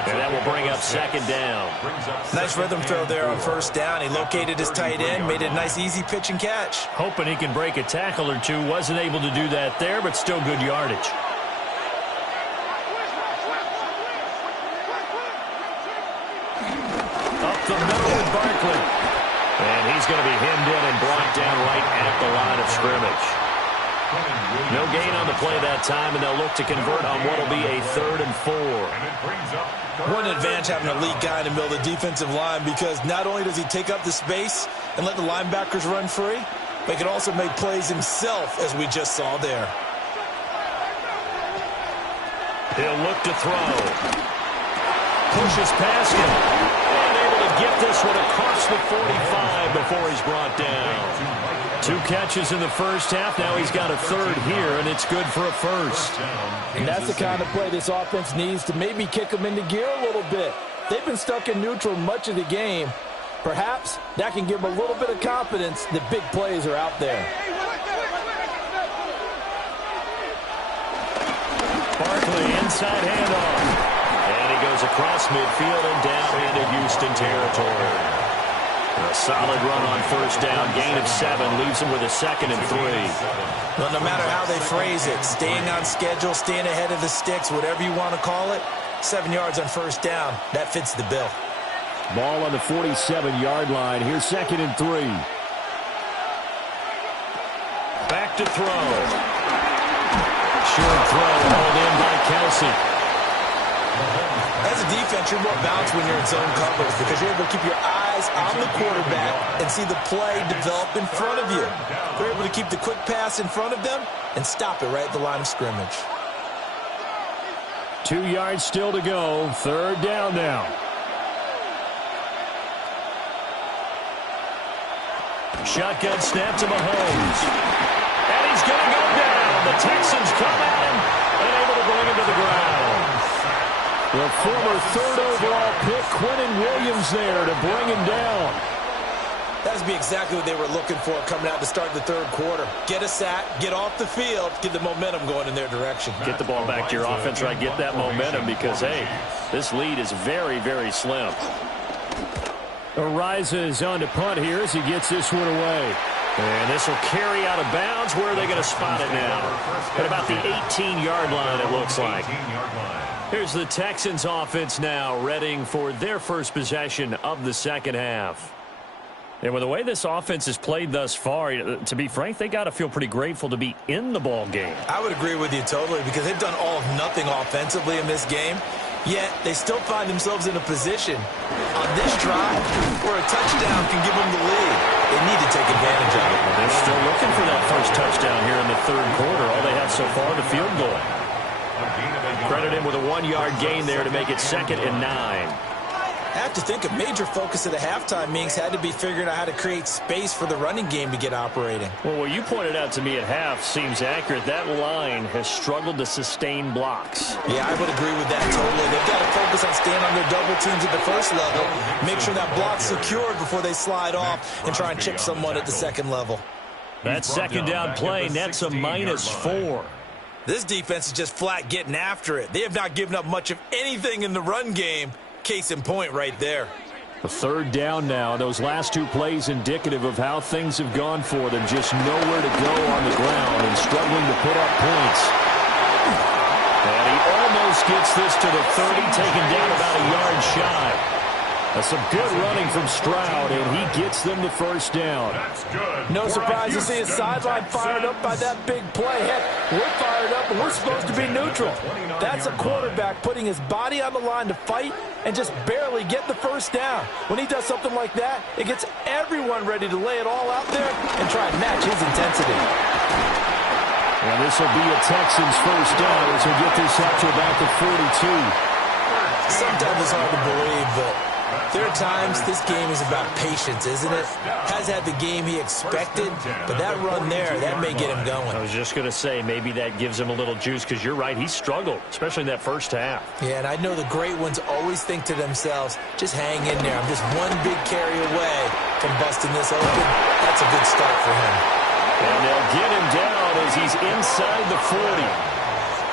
and that will bring up second down. Nice rhythm throw there on first down. He located his tight end, made it a nice easy pitch and catch. Hoping he can break a tackle or two. Wasn't able to do that there, but still good yardage. Up the middle with Barkley. And he's going to be hemmed in and brought down right at the line of scrimmage. No gain on the play that time, and they'll look to convert on what will be a 3rd and 4. What an advantage having a elite guy in the middle of the defensive line, because not only does he take up the space and let the linebackers run free, but he can also make plays himself, as we just saw there. He'll look to throw. Pushes past him. And able to get this one across the 45 before he's brought down. 2 catches in the first half. Now he's got a 3rd here, and it's good for a 1st. And that's the kind of play this offense needs to maybe kick them into gear a little bit. They've been stuck in neutral much of the game. Perhaps that can give them a little bit of confidence that big plays are out there. Barkley inside handoff. And he goes across midfield and down into Houston territory. A solid run on first down. Gain of 7 leaves him with a 2nd and 3. Well, no matter how they phrase it, staying on schedule, staying ahead of the sticks, whatever you want to call it, 7 yards on first down, that fits the bill. Ball on the 47-yard line. Here's 2nd and 3. Back to throw. Short throw hauled in by Kelsey. As a defense, you're more balanced when you're in zone coverage, because you're able to keep your eyes on the quarterback and see the play develop in front of you. They're able to keep the quick pass in front of them and stop it right at the line of scrimmage. 2 yards still to go. 3rd down now. Shotgun snap to Mahomes. And he's going to go down. The Texans come at him and able to bring him to the ground. The former 3rd overall pick, Quinnen Williams, there to bring him down. That would be exactly what they were looking for coming out to start the 3rd quarter. Get a sack, get off the field, get the momentum going in their direction. Get the ball back to your offense, right? Get that momentum, because, hey, this lead is very, very slim. Ariza is on to punt here as he gets this one away. And this will carry out of bounds. Where are they going to spot it now? At about the 18-yard line, it looks like. Here's the Texans offense now, readying for their first possession of the second half. And with the way this offense has played thus far, to be frank, they got to feel pretty grateful to be in the ball game. I would agree with you totally, because they've done all of nothing offensively in this game, yet they still find themselves in a position on this drive where a touchdown can give them the lead. They need to take advantage of it. Well, they're still looking for that first touchdown here in the third quarter. All they have so far, the field goal. Credit him with a 1-yard gain there to make it 2nd and 9. I have to think a major focus of the halftime meetings had to be figuring out how to create space for the running game to get operating. Well, what you pointed out to me at half seems accurate. That line has struggled to sustain blocks. Yeah, I would agree with that totally. They've got to focus on staying on their double teams at the first level, make sure that block's secured before they slide off and try and chip someone at the second level. That second down play nets a -4. This defense is just flat getting after it. They have not given up much of anything in the run game. Case in point right there. The third down now. Those last two plays indicative of how things have gone for them. Just nowhere to go on the ground and struggling to put up points. And he almost gets this to the 30, taken down about a yard shy. That's some good running from Stroud, and he gets them the first down. No surprise to see his sideline fired up by that big play. Heck, we're fired up, and we're supposed to be neutral. That's a quarterback putting his body on the line to fight and just barely get the first down. When he does something like that, it gets everyone ready to lay it all out there and try and match his intensity. And this will be a Texans first down as we get this up to about the 42. Sometimes it's hard to believe, but there are times this game is about patience, isn't it? Has had the game he expected, but that run there, that may get him going. I was just going to say, maybe that gives him a little juice, because you're right, he struggled, especially in that first half. Yeah, and I know the great ones always think to themselves, just hang in there. I'm just one big carry away from busting this open. That's a good start for him. And they'll get him down as he's inside the 40.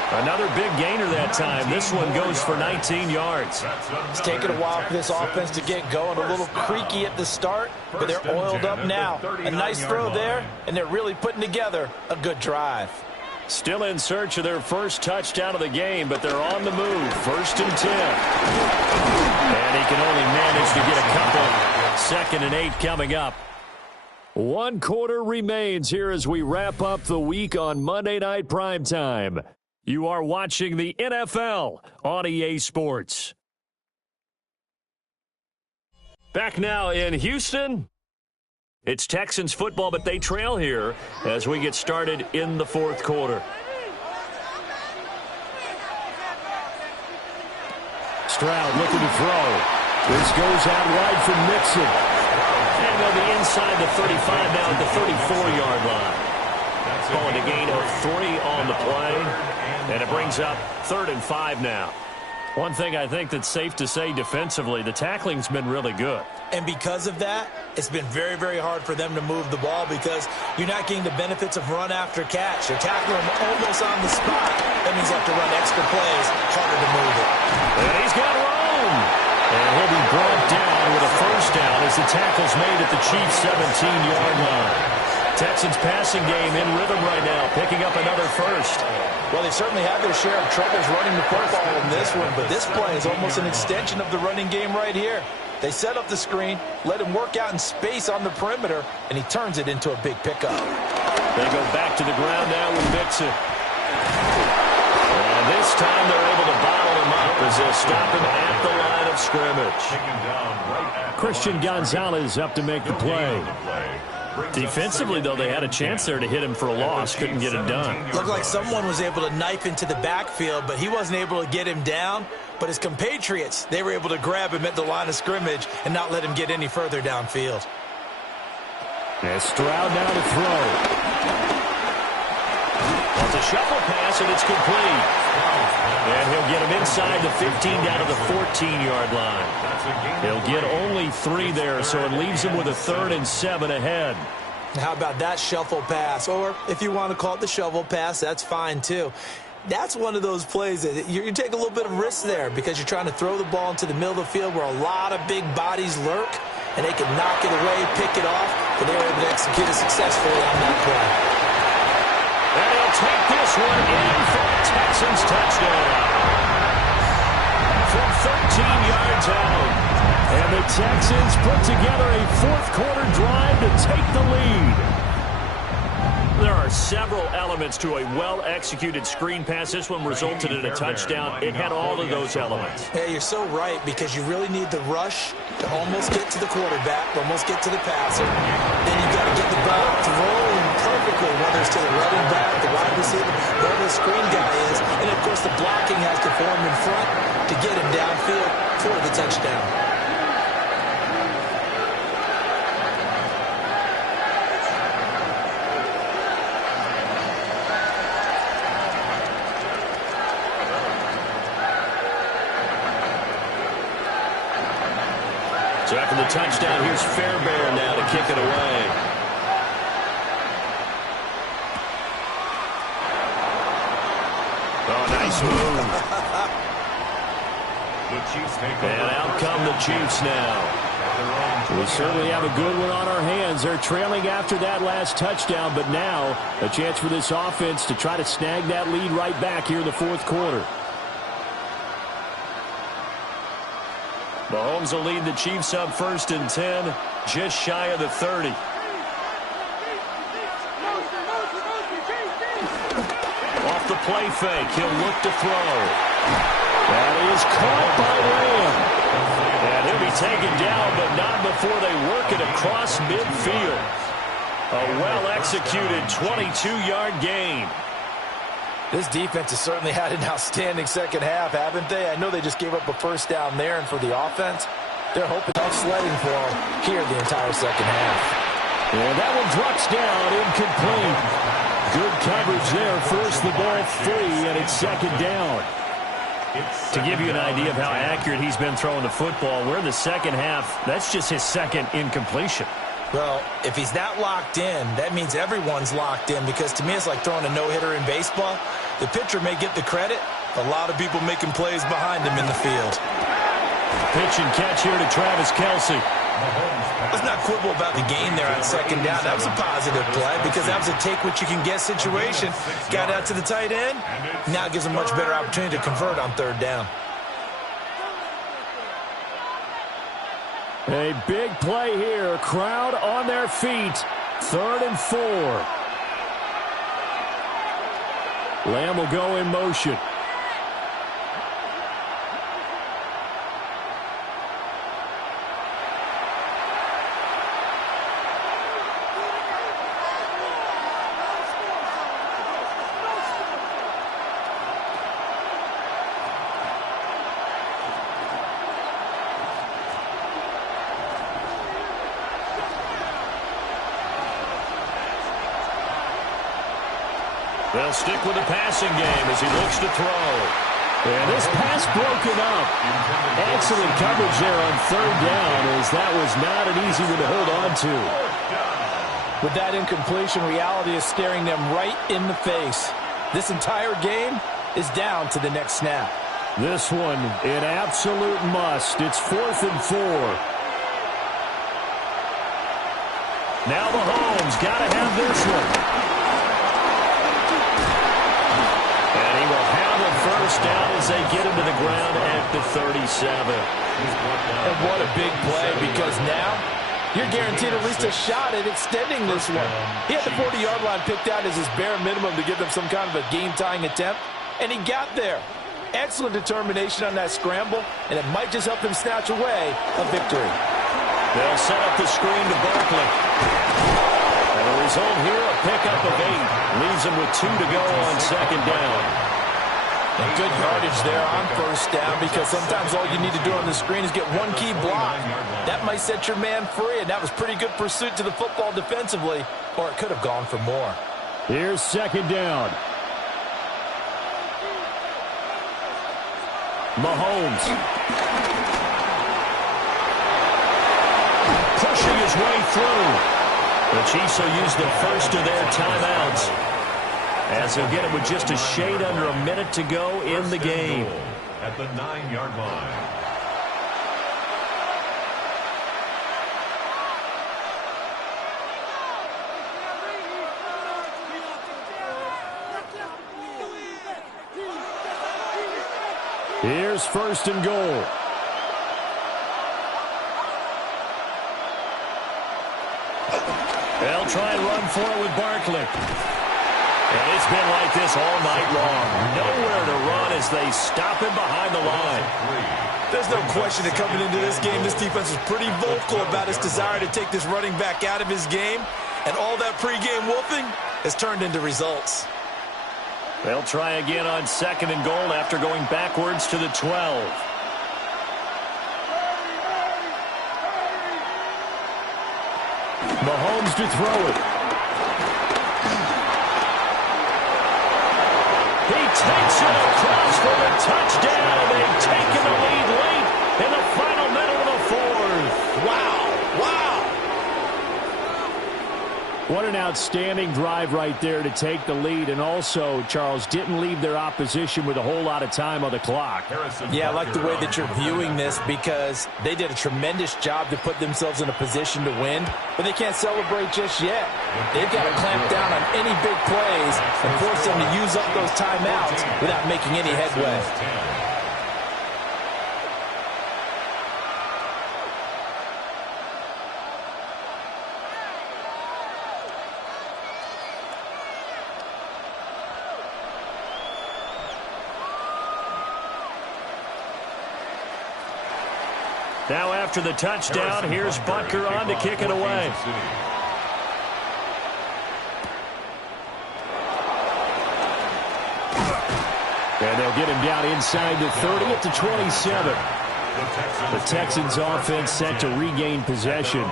Another big gainer that time. This one goes for 19 yards. It's taken a while for this offense to get going. A little creaky at the start, but they're oiled up now. A nice throw there, and they're really putting together a good drive. Still in search of their first touchdown of the game, but they're on the move. 1st and 10. And he can only manage to get a couple. 2nd and 8 coming up. 1 quarter remains here as we wrap up the week on Monday Night Primetime. You are watching the NFL on EA Sports. Back now in Houston. It's Texans football, but they trail here as we get started in the 4th quarter. Stroud looking to throw. This goes out wide from Mixon. And they'll be inside the 35 now at the 34-yard line. Calling a gain of 3 on the play. And it brings up 3rd and 5 now. One thing I think that's safe to say defensively, the tackling's been really good. And because of that, it's been very, very hard for them to move the ball because you're not getting the benefits of run after catch. You're tackling them almost on the spot. That means you have to run extra plays, harder to move it. And he's got room. And he'll be brought down with a first down as the tackle's made at the Chiefs' 17-yard line. Texans passing game in rhythm right now, picking up another first. Well, they certainly had their share of troubles running the football in this one, but this play is almost an extension of the running game right here. They set up the screen, let him work out in space on the perimeter, and he turns it into a big pickup. They go back to the ground now with Mixon. And this time they're able to bottle him up as they stop him at the line of scrimmage. Christian Gonzalez up to make the play. Defensively, though, they had a chance there to hit him for a loss. Couldn't get it done. Looked like someone was able to knife into the backfield, but he wasn't able to get him down. But his compatriots, they were able to grab him at the line of scrimmage and not let him get any further downfield. And Stroud now to throw. It's a shuffle pass, and it's complete. And he'll get him inside the 15 down to the 14-yard line. He'll get only 3 there, so it leaves him with a 3rd and 7 ahead. How about that shuffle pass? Or if you want to call it the shovel pass, that's fine too. That's one of those plays that you take a little bit of risk there because you're trying to throw the ball into the middle of the field where a lot of big bodies lurk. and they can knock it away, pick it off, and they were able to execute it successfully on that play. And he'll take this one in for a Texans touchdown. From 13 yards out. And the Texans put together a fourth-quarter drive to take the lead. There are several elements to a well-executed screen pass. This one resulted in a touchdown. It had all of those elements. Hey, you're so right, because you really need the rush to almost get to the quarterback, almost get to the passer. Then you got to get the ball thrown perfectly, whether it's to the running back, the wide receiver, wherever the screen guy is. And, of course, the blocking has to form in front to get him downfield for the touchdown. So after the touchdown, here's Fairbairn now to kick it away. Oh, nice move. The Chiefs take and out come the Chiefs now. We certainly have a good one on our hands. They're trailing after that last touchdown, but now a chance for this offense to try to snag that lead right back here in the fourth quarter. Mahomes will lead the Chiefs up 1st and 10, just shy of the 30. Off the play fake, he'll look to throw. That is caught by Lamb. And he'll be taken down, but not before they work it across midfield. A well-executed 22-yard gain. This defense has certainly had an outstanding second half, haven't they? I know they just gave up a first down there, and for the offense, they're hoping tough sledding for them here the entire second half. And that one drops down, incomplete. Good coverage there, forced the ball free, and it's second down. To give you an idea of how accurate he's been throwing the football, we're in the second half. That's just his second incompletion. Well, if he's not locked in, that means everyone's locked in, because to me it's like throwing a no-hitter in baseball. The pitcher may get the credit. A lot of people making plays behind him in the field. Pitch and catch here to Travis Kelce. Let's not quibble about the gain there on second down. That was a positive play, because that was a take-what-you-can-get situation. Got out to the tight end. Now it gives a much better opportunity to convert on third down. A big play here. Crowd on their feet. 3rd and 4. Lamb will go in motion. They'll stick with the passing game as he looks to throw. And this pass broken up. Excellent coverage there on third down, as that was not an easy one to hold on to. With that incompletion, reality is staring them right in the face. This entire game is down to the next snap. This one, an absolute must. It's 4th and 4. Now Mahomes got to have this one. First down as they get him to the ground at the 37. And what a big play, because now you're guaranteed at least a shot at extending this one. He had the 40-yard line picked out as his bare minimum to give them some kind of a game-tying attempt, and he got there. Excellent determination on that scramble, and it might just help him snatch away a victory. They'll set up the screen to Barkley. And the result here, a pickup of 8. Leaves him with 2 to go on second down. And good yardage there on first down, because sometimes all you need to do on the screen is get one key block. That might set your man free, and that was pretty good pursuit to the football defensively, or it could have gone for more. Here's second down. Mahomes. Pushing his way through. The Chiefs will use the first of their timeouts, as he'll get it with just a shade under a minute to go in the game. At the 9-yard line. Here's 1st and goal. They'll try and run for it with Barkley. And it's been like this all night long. Nowhere to run as they stop him behind the line. There's no question that coming into this game, this defense was pretty vocal about its desire to take this running back out of his game. And all that pregame wolfing has turned into results. They'll try again on 2nd and goal after going backwards to the 12. Mahomes to throw it. He takes it across for the touchdown, and they've taken the lead late in the final minute of the 4th. Wow. What an outstanding drive right there to take the lead, and also, Charles, didn't leave their opposition with a whole lot of time on the clock. Yeah, I like the way that you're viewing this because they did a tremendous job to put themselves in a position to win, but they can't celebrate just yet. They've got to clamp down on any big plays and force them to use up those timeouts without making any headway. Now after the touchdown, here's Butker on to kick it away. And they'll get him down inside the 30 at the 27. The Texans offense set to regain possession.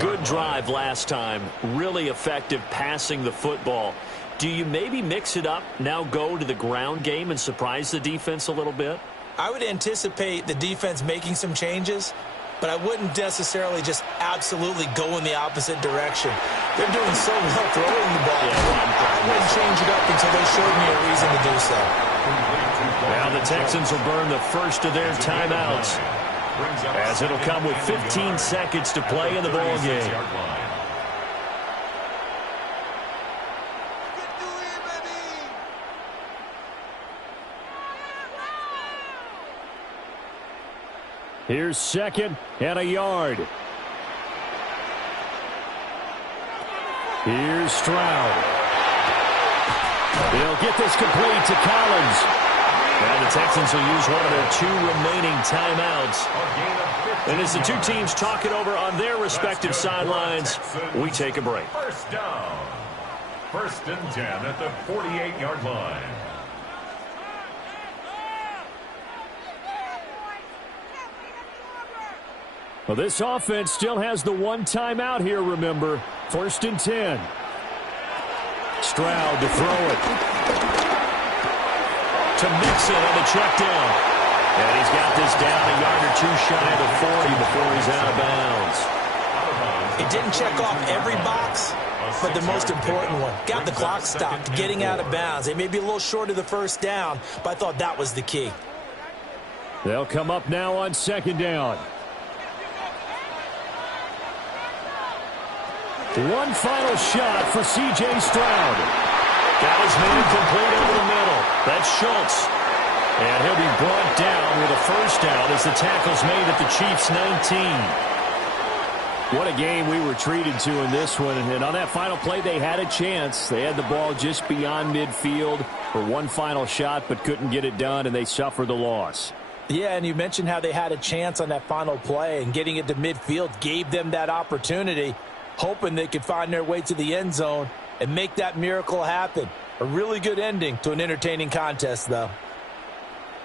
Good drive last time. Really effective passing the football. Do you maybe mix it up, now go to the ground game and surprise the defense a little bit? I would anticipate the defense making some changes, but I wouldn't necessarily just absolutely go in the opposite direction. They're doing so well throwing the ball. I wouldn't change it up until they showed me a reason to do so. Now the Texans will burn the first of their timeouts, as it'll come with 15 seconds to play in the ball game. Here's 2nd and a yard. Here's Stroud. They'll get this complete to Collins. Now the Texans will use one of their 2 remaining timeouts. And as the two teams talk it over on their respective sidelines, we take a break. First down. 1st and 10 at the 48-yard line. Well, this offense still has the 1 timeout here, remember. 1st and 10. Stroud to throw it. To Mixon on the check down. And he's got this down a yard or 2 shy of the 40 before he's out of bounds. It didn't check off every box, but the most important one. Got the clock stopped, getting out of bounds. They may be a little short of the 1st down, but I thought that was the key. They'll come up now on 2nd down. One final shot for C.J. Stroud. Got his man complete over the middle. That's Schultz. And he'll be brought down with a 1st down as the tackle's made at the Chiefs' 19. What a game we were treated to in this one. And on that final play, they had a chance. They had the ball just beyond midfield for one final shot, but couldn't get it done, and they suffered the loss. Yeah, and you mentioned how they had a chance on that final play, and getting it to midfield gave them that opportunity, hoping they could find their way to the end zone and make that miracle happen. A really good ending to an entertaining contest, though.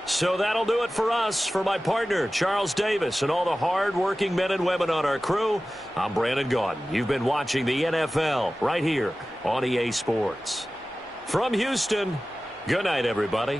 So that'll do it for us. For my partner, Charles Davis, and all the hard-working men and women on our crew, I'm Brandon Gaudin. You've been watching the NFL right here on EA Sports. From Houston, good night, everybody.